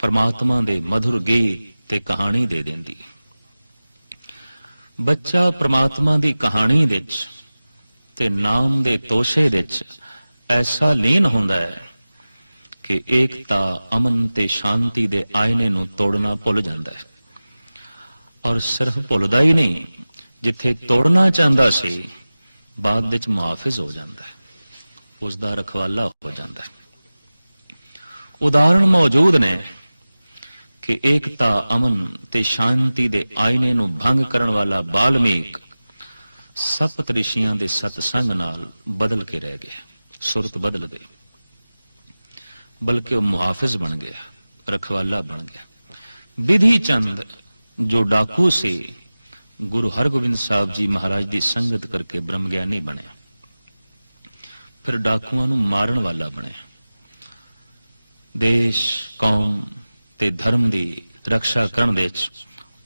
परमात्मा दे मधुर गीत ते कहानी दे देंदी। बच्चा परमात्मा दी कहानी दे च ते नाम दे तोशे दे च ऐसा लीन हुंदा है कि एकता अमन ते शांति दे आईने नू तोड़ना भुल जांदा है। और सिर्फ भुलदा ही नहीं, जिथे तोड़ना चाहता सी बाद विच मुहाफिज हो जाता है, उसका रखवाला हो जाता है। उदाहरण मौजूद ने कि एकता अमन ते शांति दे आईने नू भंग करन वाला बाल्मीक सप्त ऋषियां दे सतसंग नाल बदल के रह गया, सुरत बदल गई, बल्कि वह मुहाफिज बन गया, रखवाला बन गया। विधि चंद जो डाकू सी, गुरु हरगोबिंद साहब जी महाराज की संगत करके ब्रह्मज्ञानी बने, फिर डाकुआं नू मारन वाला बने। देश कौम ते धर्म की रक्षा करन दे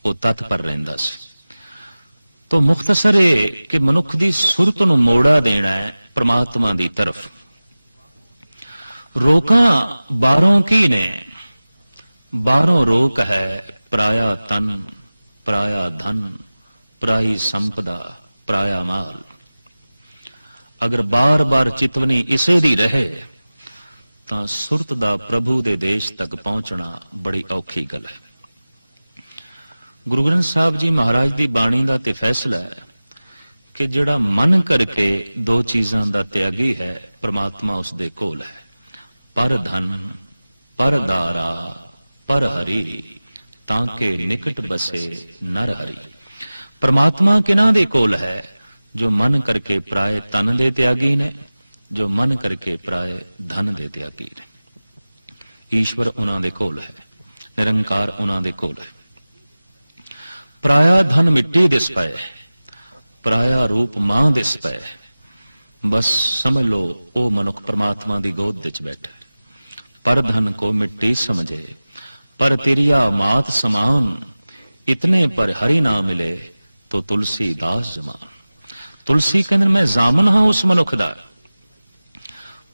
वो तत्पर रहिंदा सी। तो मुख्तसर है कि मनुख की सुरत नू मोड़ा देना है परमात्मा की तरफ। रोका बारों की ने, बारों रोक है पराया तन, पराया धन, पराई संपदा, पराया माल। अगर बार बार चितवनी इसे दी रहे तां सुरत दा प्रभु दे देश तक पहुंचना बड़ी औखी गल है। गुरु ग्रंथ साहब जी महाराज दी बाणी दा ते फैसला है कि जिहड़ा मन करके दो चीजां दा त्यागी है, परमात्मा उस दे कोल है। पर धन, पर दारा, पर हरि, ताके निकट बसे नर हरि। परमात्मा किना दे कोल है? जो मन करके पराए तन दे त्यागी ने, जो मन करके पराए धन दे त्यागी ने। ईश्वर उन्हां दे कोल है, निरंकार उन्हां दे कोल है। पराया धन मिट्टी दिस पए, पराया रूप मां दिस पए, बस समझ लो ओ मनुख परमात्मा दी गोद विच बैठा। पर धन को मिट्टी समझे, पर तिरिया मात समान, इतने पर हरि ना मिले तो तुलसी दास जमान। तुलसी कहंदे मैं जामन हां उस मनुख दा।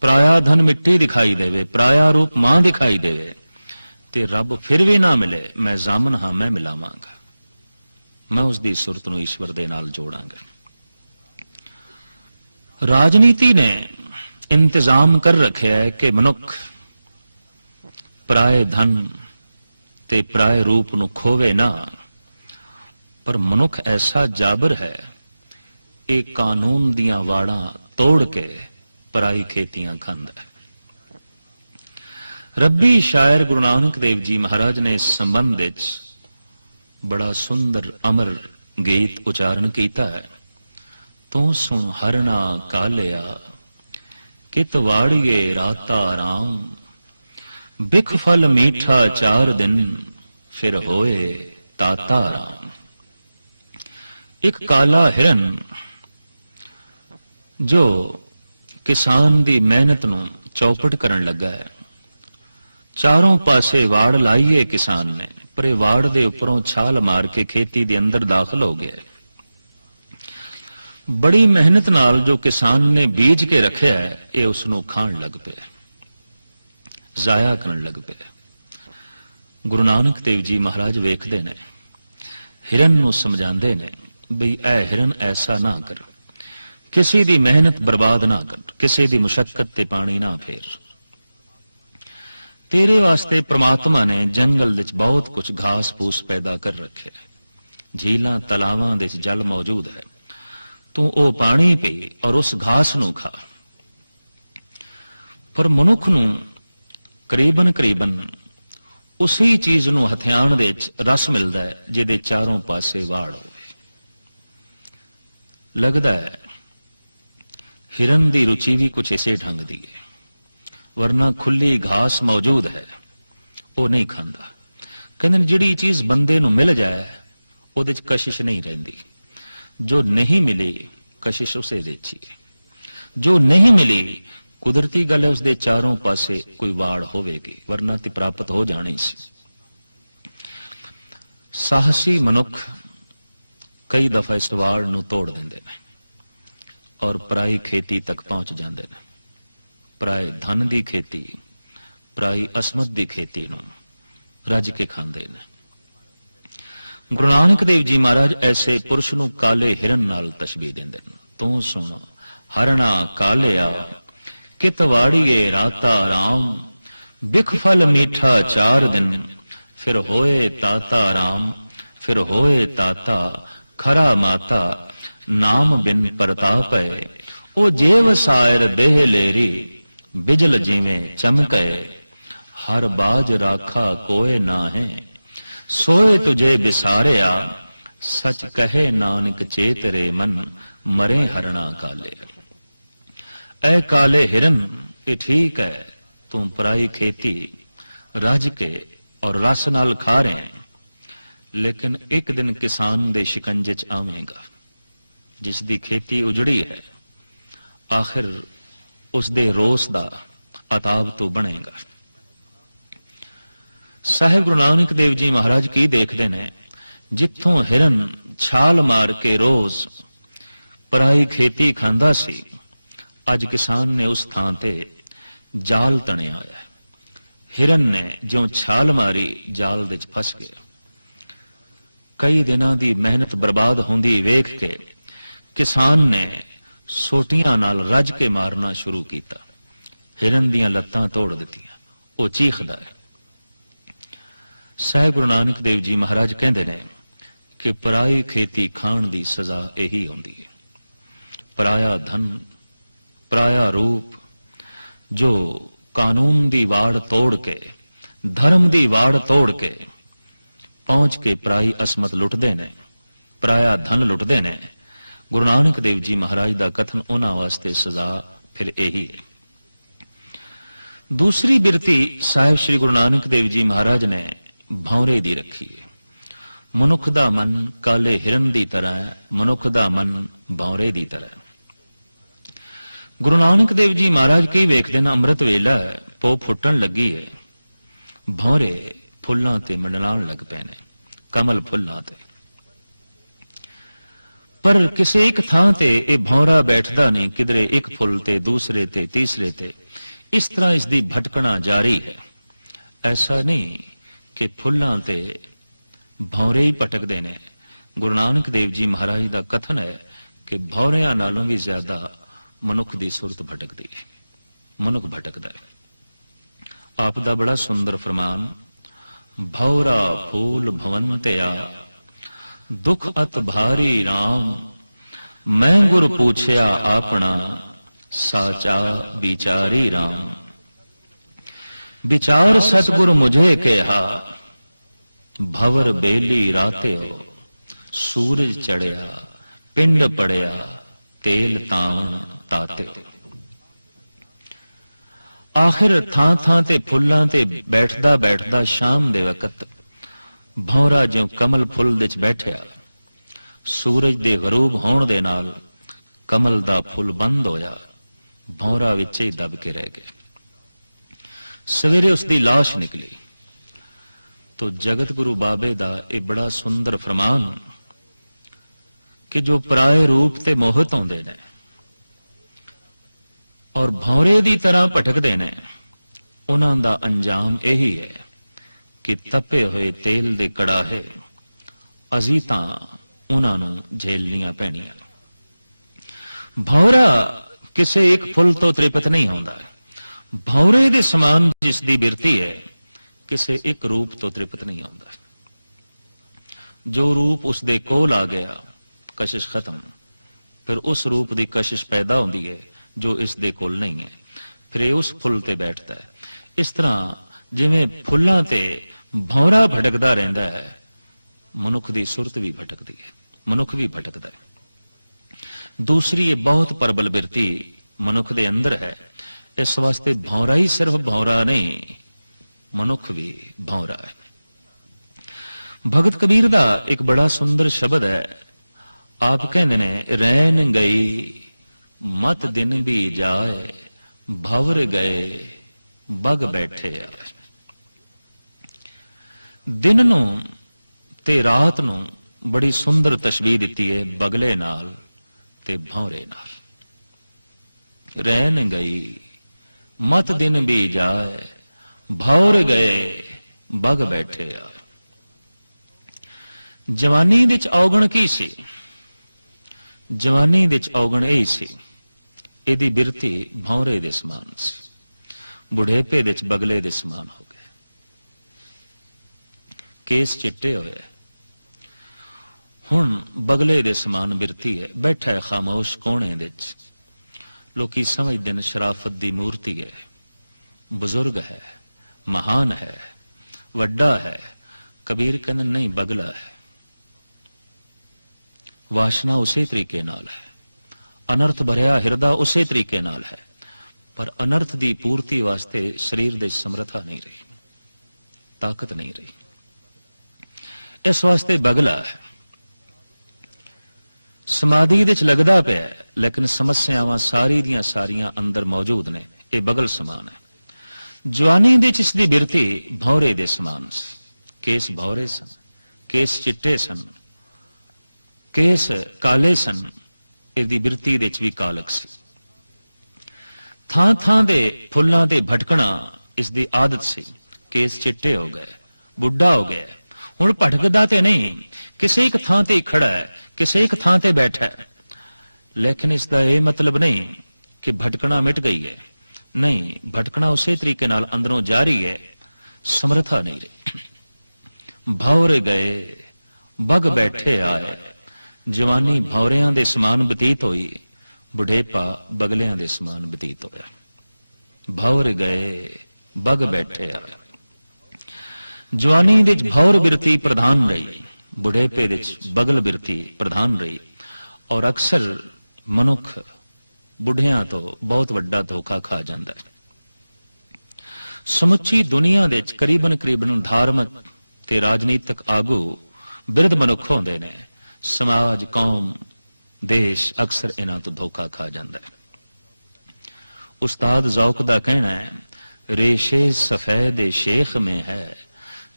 पराया धन मिट्टी दिखाई देवे, पराया रूप मां दिखाई देवे, ते रब फिर भी ना मिले, मैं जामन हां, मैं मिलावांगा, मैं उसकी सुरत नूं ईश्वर दे नाल जोड़ांगा। राजनीति ने इंतजाम कर रखे है कि मनुख पराए धन ते पराए रूप नूं खोवे ना, पर मनुख ऐसा जाबर है, एक कानून दियां वाड़ां तोड़ के पराई खेतियां खांदा है। रब्बी शायर गुरु नानक देव जी महाराज ने इस संबंध विच बड़ा सुंदर अमर गीत उचारण किया है। तू सुन हरना कालिया, कित वाड़िए राता राम, बिख फल मीठा 4 दिन, फिर होए ताता राम। एक काला हिरन जो किसान दी मेहनत नूं चौपट करन लगा है। चारों पासे वाड़ लाईए किसान ने, पर ये वाड़ दे उपरों छाल मार के खेती दे अंदर दाखिल हो गया। बड़ी मेहनत नाल जो किसान ने बीज के रखिया है, ये उसनूं खाण लग पिया, जाया करन लग पिया। गुरु नानक देव जी महाराज वेखदे ने, हिरन नूं समझांदे ने बई ऐ हिरन ऐसा ना कर, किसी दी मेहनत बर्बाद ना कर, किसी दी मुशक्कत ते पानी ना फेर। तेरे वास्ते परमात्मा ने जंगल विच बहुत कुछ घास फूस पैदा कर रखे, झीलां तलावां दे जल मौजूद है, तू ओ पानी पी और उस घास नूं खा। पर मनुख नूं करीबन करीबन उसी चीज नूं हथियाण दे विच रस मिलदा है जिहदे चारों पासे वाड़ होवे। लगदा है हिरन दी रुचि भी कुछ इसे ढंग दी है, वरना खुली घास मौजूद है वो नहीं खांदा। कहंदे जिहड़ी चीज बंदे नूं मिल जाए उहदे च कशिश नहीं रहिंदी, जो नहीं मिली कशिश उसे दे च है। जो नहीं मिली कुदरती गल है, उसके चारों पासे कोई वाड़ होवेगी, वरना ते प्राप्त हो जानी सी। साहसी मनुख कई दफा इस वाड़ नूं तोड़ दिंदे ने और पराई खेती तक पहुंच जाते हैं। पराए धन की खेती, पराई असमत की खेती नूं रज के खांदे ने। गुरु नानक देव जी महाराज ऐसे पुरुष नूं काले हिरन नाल तशबीह देंदे ने। तू सुन हरणा कालिया, कित वाड़िए राता राम, बिख फल मीठा 4 दिन, फिर होए ताता राम। फिर होए ताता खरा माता, नाम बिन परताप है। ओ जेव सायर देह लेरी, बिजल जिवें चमके। हर बाज राखा कोय ना है, सोए तुझे बिसारिया। सच कहे नानक चेत रे मन, मरे हरणा काले। ऐ काले हिरन, ये ठीक है तू पराई खेती रज के और रस नाल खा रहे हैं, लेकिन एक दिन किसान दे शिकंजे च आवेगा, जिसदी खेती उजड़ी है। आखिर उसदे रोस दा अताब तो बनेगा। साहिब गुरु नानक देव जी महाराज की देखते ने, जिथों हिरन छाल मार के रोज पराई खेती खांदा सी, अज किसान ने उस थां ते जाल तणिया होया। हिरन ने ज्यों छाल मारी, जाल दे च फस गया। कई दिनां दी मेहनत बर्बाद होंदी वेख के किसान ने सोटियां नाल रज के मारना शुरू किया। हिरन दियां लत्तां तोड़ दित्तियां, वो चीखदा है। साहिब गुरु नानक देव जी महाराज कहंदे ने कि पराई खेती खाण दी सजा यही होंदी है। पराया धन, पराया रूप, जो कानून दी वाड़ तोड़ के, धर्म दी वाड़ तोड़ के पहुंच के पराई असमत लुटदे ने, पराया धन लुटदे ने। गुरु नानक देव जी महाराज दा कथन उन्हां वास्ते सजा फिर यही है। दूसरी बिरती साहिब श्री गुरु नानक देव जी महाराज ने भौरे दी रखी है। मनुख दा मन काले हिरन दी तरह है, मनुख दा मन भौरे दी तरह है। गुरु नानक देव जी महाराज की वेखदे ना, अमृत वेला है, पो फुटन लगी है, भौरे फुल्लां ते मंडलाण लग पे ने, कमल फुल्लां ते। पर किसी एक थां ते ये भौरा बैठदा नहीं, किधरे एक फुल ते, दूसरे ते, तीसरे ते, इस तरह इसकी भटकना जारी है। ऐसा नहीं कि फुल्लां ते भौरे ही भटकदे ने। गुरु नानक देव जी महाराज का कथन है कि भौरियां नालों भी ज्यादा मनुख की सुरत भटकदी है, मनुख भटकदा है। आप दा बड़ा सुंदर फरमान, भौरा फूल भवंतया, दुख अत भारी राम। मैं गुर पूछया आपना, साचा बिचारी राम। विचार सतगुर मुझे कहा, भवर बेली राते हो। सूरज चढ़िया पिंड पड़िया, तेल तावन ताते। आखिर थां थां ते फुल्लां ते बैठदा बैठदा शाम दे वकत भौरा ज्यों कमल फुੱਲ विच बैठिया, सूरज दे गरूब होण दे नाल कमल दा फुੱਲ बंद होया, भौरा विच ही दब के रह गया। सवेरे उसकी लाश निकली तो जगत गुरु बाबे दा ये बड़ा सुंदर फरमान कि जो पराए रूप ते मोहित आउंदे ने और भौरे दी तरह भटकदे ने, उन्हां दा अंजाम यही है कि तपे हुए तेल दे कड़ाहे अजीतां उन्हां नूं झेलनियां पैणियां। भौरा किसे एक फुल तो तृप्त नहीं होंदा, भौरे दे समान जिसदी बिरती है किसे एक रूप तो तृप्त नहीं होंदा। जो रूप उसदे कोल आ गया कशिश खत्म, फिर उस रूप की कशिश पैदा होती है जो इस दे कोल नहीं है, फिर उस फुल ते बैठता है। इस तरह जिवें फुल्लां ते भौरा भटकदा रहिंदा है, मनुख की सुरत भी भटकती है, मनुख भी भटकदा है। दूसरी ये बहुत प्रबल बिरती मनुख दे अंदर है, इस वास्ते भौरा ही सिर्फ भौरा नहीं, मनुख भी भौरा है। भगत कबीर दा एक बड़ा सुंदर शब्द है, आप कहते ने रैन गई मत दिन भी जाए, भवर गए बग बैठे आए। दिन नूं ते रात नूं बड़ी सुंदर तशबीह दिती है बगले नाल ते भौरे नाल। रैन गई मत दिन भी जाए, भौर गए बग बैठे आए। जवानी विच औगण की सी? जवानी विच औगण यही सी, इहदी बिरती भौरे दे समान सी। बुढ़ेपे विच बगले दे समान हो गए, केस चिट्टे होए, हुण बगले दे समान बिरती है। बैठा है खामोश कोने विच, लोकी समझदे ने शराफत दी मूर्ति है, बुजुर्ग है, महान है, वड्डा है। कबीर कहंदे नहीं, बगला है। वासना उसे तरीके नाल है, अनर्थ भरिया हिरदा उसे तरीके नाल है, पर अनर्थ दी पूर्ति वास्ते शरीर दे समर्था नहीं रही, ताकत नहीं रही, इस वास्ते बगला है। समाधि विच लगदा पिया लेकिन समस्यावां सारी दियां सारियां अंदर मौजूद ने, ये बगल समान है। जवानी विच इसदी बिरती भौरे दे समान सी। केस भौरे सन, केस चिट्टे सन, केस काले सन, इसदी बिरती दे च भी कालक सी। थां थां दे फुल्लां ते भटकना इसदी आदत सी। केस चिट्टे हो गए, बुढ़ा हो गया, हुण भटकदा ते नहीं, किसी एक थां ते खड़ा है, किसी एक थां ते बैठा है। लेकिन इसका यह मतलब नहीं कि भटकना मिट गई है, नहीं, भटकना उसी तरीके नाल अंदरों जारी है, समर्था नहीं रही। भौर गए बग बैठे आए, जवानी भौरियां दे समान बतीत होई, बुढ़ेपा बगलियां दे समान बतीत होया। भौर गए बग बैठे आए। जवानी विच भौर बिरती प्रधान रही, बुढ़ेपे विच बगल बिरती प्रधान रही। और अक्सर मनुख बुढ़ियां तो बहुत वड्डा धोखा खा जाता है। समुची दुनिया विच करीबन करीबन धार्मिक ते राजनीतिक आगू बिरध मनुख होंदे ने, समाज कौम देश अक्सर इन्हां तो धोखा खा जाता है। उस्ताद ज़ौक दा कहना है, रेशे सफेद शेख में है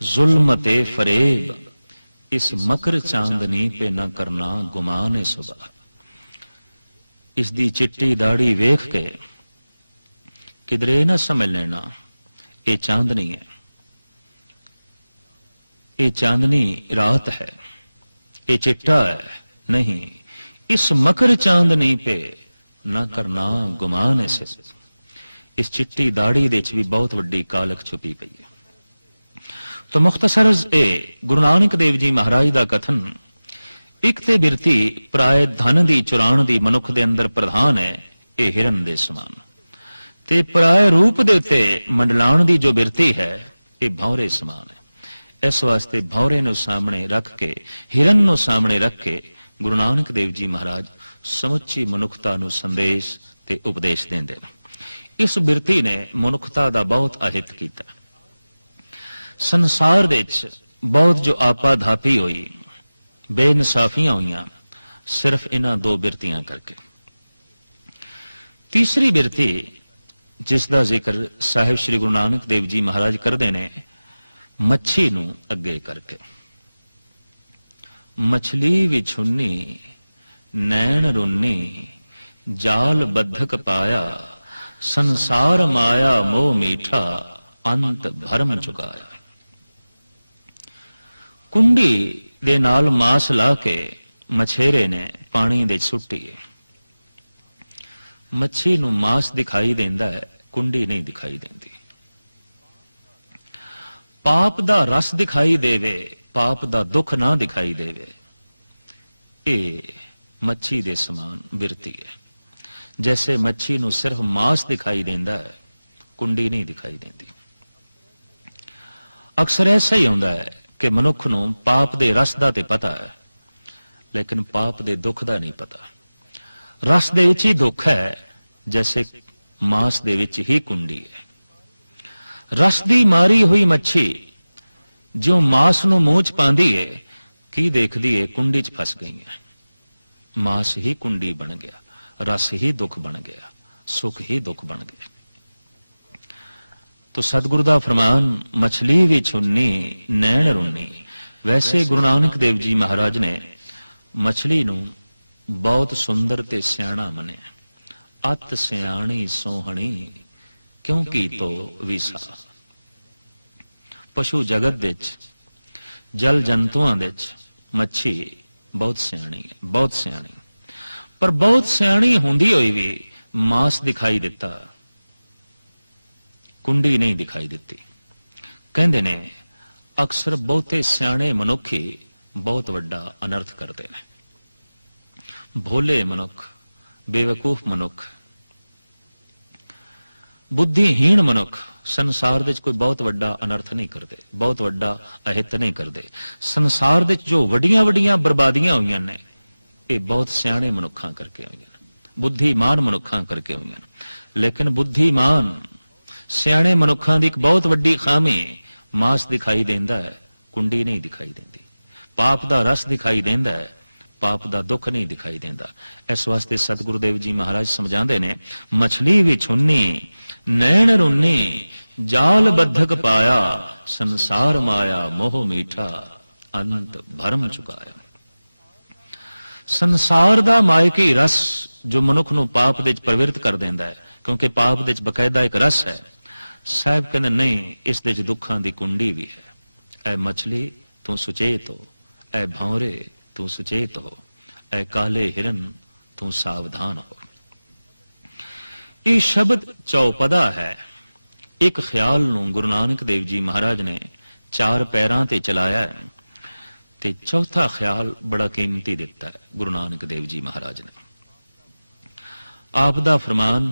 जुल्म ते फरेब, इस मकर चांदनी पे न करना गुमान सुबह। इसदी चिट्टी दाढ़ी वेख के किधरे न समझ लेना ये चांदनी है, ये चांदनी रात है, ये चिट्टा है, नहीं, इस मकर चांदनी पे न करना गुमान से। इस चिट्टी दाढ़ी दे च भी बहुत वड्डी कालक छुपी पई है। तो मुख्तसर ए गुरु नानक देव जी महाराज दा कथन, एक ते बिरती पराए धन दी चुराण दी मनुख दे अंदर प्रधान है, ये हिरन दे समान, ते पराए रूप दे उत्ते मंडलाण दी जो बिरती है ये भौरे समान है। इस वास्ते भौरे नूं सामने रख के, हिरन नूं सामने रख के गुरु नानक देव जी महाराज समुची मनुखता नूं संदेश ते उपदेश देंदे ने। इस बिरती ने मनुखता का बहुत अहित किया। संसार दे विच बहुत जो आपा धापी हुई, बेइंसाफियां हुईयां, सिर्फ इन्हां दो बिरतियां करके। तीसरी बिरती जिसका जिक्र साहिब श्री गुरु नानक देव जी महाराज करते ने, मच्छी नूं अगे करके। मछली विछुन्नी नैन रुन्नी, जाल बद्धक पाया, संसार माया मोह मीठा, अंत भरम चुकाया। कुंडी दे नाल मास ला के मछेरे ने पानी दे सुट्टी। मच्छी नूं मास दिखाई देंदा है, कुंडी नहीं दिखाई देंदी। पाप दा रस दिखाई देवे, पाप दा दुख ना दिखाई देवे, ये मच्छी दे समान बिरती है। जैसे मच्छी नूं सिर्फ मांस दिखाई देंदा है, कुंडी नहीं दिखाई देंदी। अक्सर ऐसा ही होंदा है कि मनुख नूं पाप दे रस दा ते पता है, लेकिन पाप दे दुख दा नहीं पता। रस दे विच ही दुख है, जैसे मांस दे विच ही कुंडी है। रस दी मारी हुई मच्छी जो मांस नूं मूंह च पांदी है, की देखदी है कुंडी च फस गई है। मांस ही कुंडी बन गया, रस ही दुख बन गया, सुख ही दुख बन गया। तो सतगुरु दा फरमान मछली भी छुन्नी नैन रुन्नी। वैसे गुरु नानक देव जी महाराज ने मछली नूं बहुत सुंदर ते सियाणा मनिया। अत सियाणी सोहणी क्योंकि तो विसा। पशु जगत दे जल जंतुआं दे मच्छी बहुत सियाणी है, बहुत सियाणी। पर बहुत सियाणी होंदी होई भी मांस दिखाई दिता, कुंडी नहीं दिखाई दिती। कहंदे ने अक्सर बहुते सियाणे मनुख ही बहुत वड्डा अनर्थ करते हैं। भोले मनुख, बेवकूफ मनुख, बुद्धिहीन मनुख संसार दे कोई बहुत वड्डा अनर्थ नहीं करते, बहुत वड्डा अहित नहीं करते। संसार दे जो वड्डियां वड्डियां बर्बादियां हुई ने, ये बहुत सियाणे मनुखां करके हुई, बुद्धिमान मनुखां करके हुई। लेकिन बुद्धिमान सियाणे मनुखां दी एक बहुत वड्डी खामी, मांस दिखाई देंदा है, कुंडी नहीं दिखाई देंदी। पाप दा रस दिखाई देंदा है, पाप दा दुख नहीं दिखाई देंदा। इस वास्ते सतगुरुदेव जी महाराज समझाते ने, मछली भी छुन्नी नैन रुन्नी, जाल बद्धक पाया, संसार माया मोह मीठा, अंत भरम चुकाया। संसार दा मायकी रस जो मनुख नूं पाप दे प्रवृत्त कर देंदा है, क्योंकि पाप दे बकायदा एक रस है। साहब कहने नहीं, इस दे दुखां दी कुंडी भी है। ऐ मछली तू सुचेत हो, ऐ भौरे तू सुचेत हो, ऐ काले हिरन तू सावधान हो। ये शब्द चौपदा है। एक ख्याल नूं गुरु नानक देव जी महाराज ने चार पैरां ते चलाया है, ते चौथा ख्याल बड़ा कीमती दिता है गुरु नानक देव जी महाराज ने। आप दा फरमान,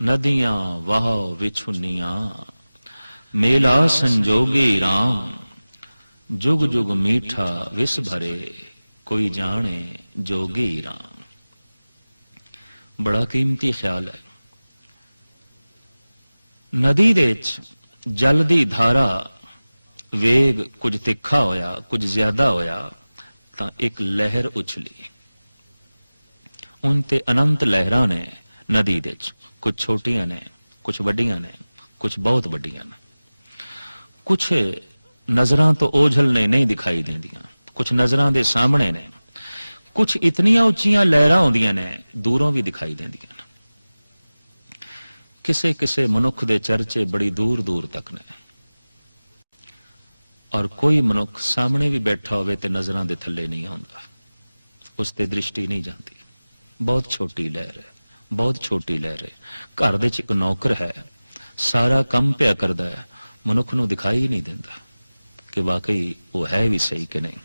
नदियां वाह विछुनियां, मेला संजोगी राम, जुग जुग मीठा विस भरे, कोई जाने जोगी राम। बड़ा कीमती ख्याल है। नदी दे जल दी धारा वेग कुछ तिखा होया, कुछ ज्यादा होया, तां एक लहर उछली। उन ते अनंत लहरां ने नदी दे, कुछ छोटियां ने, कुछ वड्डियां ने, कुछ बहुत वड्डियां ने। कुछ नजरां तो ओझल ने नहीं दिखाई देंदियां, कुछ नजरां दे सामने ने, कुछ इतनियां उच्चियां लहरां होंदियां ने दूरों भी दिखाई देंदियां ने। किसे किसे मनुख दे चर्चे बड़ी दूर दूर तक ने, और कोई मनुख सामने भी बैठा होवे ते नजरां दे थल्ले नहीं आउंदा, उस ते दृष्टि नहीं जाती। बहुत छोटी लहर है, बहुत छोटी लहर है। घर दे च एक नौकर है, सारा काम पिया करदा है, मनुख नूं दिखाई नहीं देंदा कि वाकई वो है भी सही कि नहीं।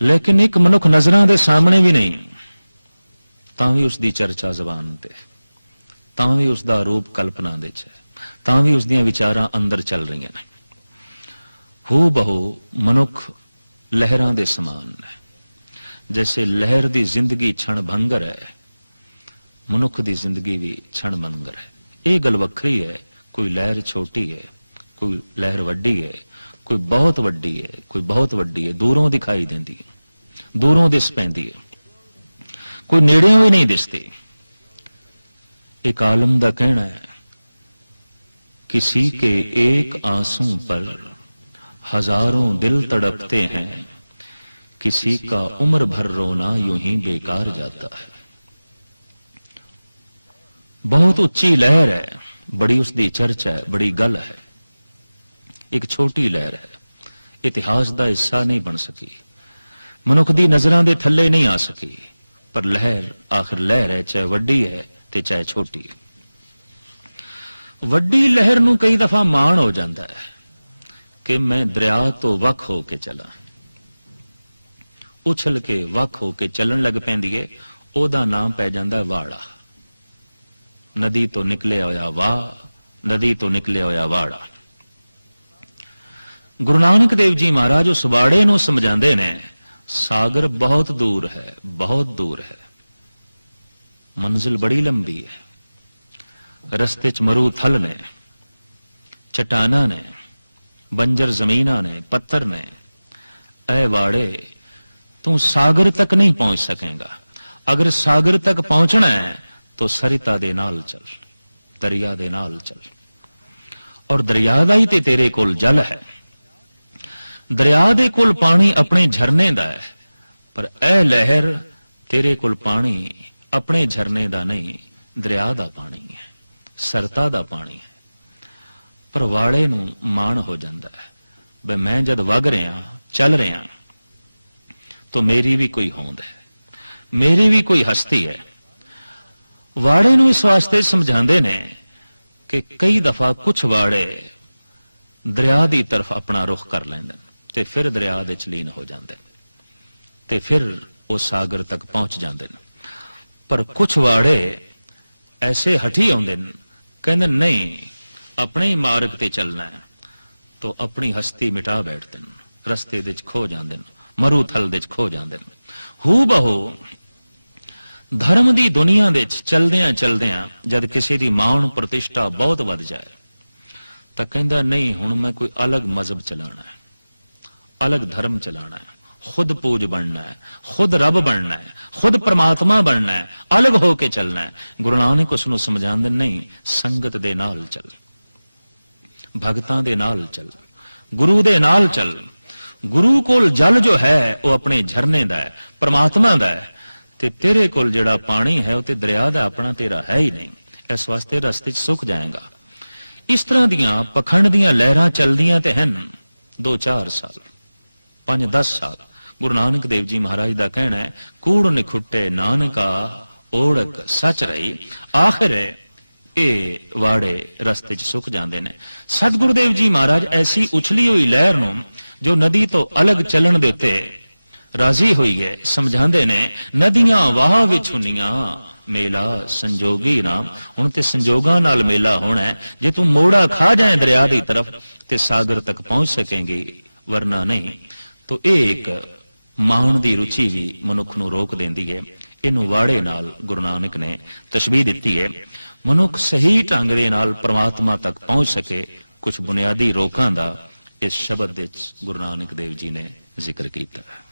लेकिन एक मनुख नजरां दे सामने भी नहीं, तां भी उसदी चर्चा जबान ते, तां भी उसदा रूप कल्पना दे च, तां भी उसदियां विचारां अंदर चल रही ने। हू बहु मनुख लहरां दे समान है। जैसे लहर दी जिंदगी क्षण भंगर है, ਮਨੁੱਖ ਦੀ ਜ਼ਿੰਦਗੀ ਵੀ ਛਣ ਮੰਗਰ ਹੈ। ਇਹ ਗੱਲ ਵੱਖਰੀ ਹੈ, ਕੋਈ ਲਹਿਰ ਛੋਟੀ ਹੈ, ਕੋਈ ਲਹਿਰ ਵੱਡੀ ਹੈ, ਕੋਈ ਬਹੁਤ ਵੱਡੀ ਹੈ, ਕੋਈ ਬਹੁਤ ਵੱਡੀ ਹੈ, ਦੂਰੋਂ ਦਿਖਾਈ ਦਿੰਦੀ ਹੈ, ਦੂਰੋਂ ਦਿਸ ਪੈਂਦੀ ਹੈ, ਕੋਈ ਨੇੜਿਓਂ ਵੀ ਨਹੀਂ ਦਿਸਦੀ। एक आलम का कहना है, किसी के एक आंसू पर हजारों दिल तड़पते हैं, किसी का उम्र भर रोना यूं ही बेकार जाता है। बहुत उच्ची लहर है, बड़ी उसकी चर्चा है, बड़ी गल है। एक छोटी लहर है, इतिहास का हिस्सा नहीं बन सकी, मनुख दी नजरां दे थल्ले नहीं आ सकी, पर लहर आखिर लहर है, चाहे वड्डी है ते चाहे छोटी। वड्डी लहर नूं कई दफा माण हो जाता है कि मैं दरिया तो वख हो के चला, उछल के वख हो के चलन लग पैंदी है, ओदा नाम पै जांदा वाड़ा। नदी तो निकले होया वाह, नदी तो निकले होया वाड़ा। गुरु नानक देव जी महाराज उस वाड़े नूं समझांदे ने, सागर बहुत दूर है, बहुत दूर है, मंजिल बड़ी लंबी है, रस्ते च मरू थल ने, चट्टाना ने, बंजर जमीना ने, पत्थर ने। ऐ वाड़े, तू सागर तक नहीं पहुंच सकेगा। अगर सागर तक पहुंचना है तो सरिता दे नाल चल, दरिया दे नाल चल, और दरिया दा ही ते तेरे कोल जल है। दरिया दे कोल पानी अपने झरने दा है, पर ऐ लहर तेरे कोल पानी अपने झरने दा नहीं, दरिया दा पानी है, सरता दा पानी है। पर वाड़े नूं माण हो जाता है, बे मैं जद वग रहा चल रहा तो मेरी भी कोई होंद है, मेरी भी कोई हस्ती है। वाड़े नूं इस वास्ते समझाते ने कि कई दफा कुछ वाड़े दरिया की तरफ अपना रुख कर लेंदे ते फिर दरिया दे च लीन हो जाते ते फिर वो सागर तक पहुंच जाते हैं। पर कुछ वाड़े ऐसे हठी आउंदे ने, कहंदे नहीं अपने ही मार्ग ते चलना है, तो अपनी हस्ती मिटा बैठते हैं, रस्ते दे च खो जाते हैं, मरू थल दे च खो जाते हैं। हू बहो धर्म दी दुनिया दे च चलदियां चलदियां जद किसी दी मान प्रतिष्ठा बहुत वध जाए तो कहंदा नहीं हुण मैं कोई अलग मजहब चलाना है, अलग धर्म चलाना है, खुद पूज बनना है, खुद रब बनना है, खुद परमात्मा बनना है, अलग होके चलना है। गुरु नानक उसनूं समझांदे नहीं, संगत दे नाल चल, भगतां दे नाल चल, गुरु दे नाल चल। गुरु कोल जल जो है वो अपने झरने दा है, परमात्मा दा है, ते तेरे कोल जिहड़ा पानी है वो ते दरिया दा अपना तेरा है ही नहीं। इस वास्ते रस्ते च सुख जाएगा। इस तरह दियां पखंड दियां लहरां चलदियां ते हन 2-4 साल, 5-10 साल। गुरु नानक देव जी महाराज का कहना है, कूड़ निखुट्टे नानका ओढ़क सच रही। आखिर ये वाड़े रस्ते च सुख जाते हैं। सतगुरुदेव जी महाराज ऐसी उछली हुई लहर नूं जो नदी तो अलग चलन दे उत्ते राजी हुई है समझाते ने, नदियां वाह विच हुंदियां मेला संजोगी नाम। हुण ते संजोगां नाल मेला होना है। जे तू मोड़ा खा जाए दरिया की तरफ ते सागर तक पहुंच सकेंगी, वरना नहीं। तो एक माण दी रुचि भी मनुख नूं रोक देंदी है। इनू वाड़े नाल गुरु नानक ने तशबीह दिती है। मनुख सही ढंग दे नाल परमात्मा तक पहुंच सके, कुछ बुनियादी रोकां दा इस शब्द विच गुरु नानक देव जी ने जिक्र कीता है।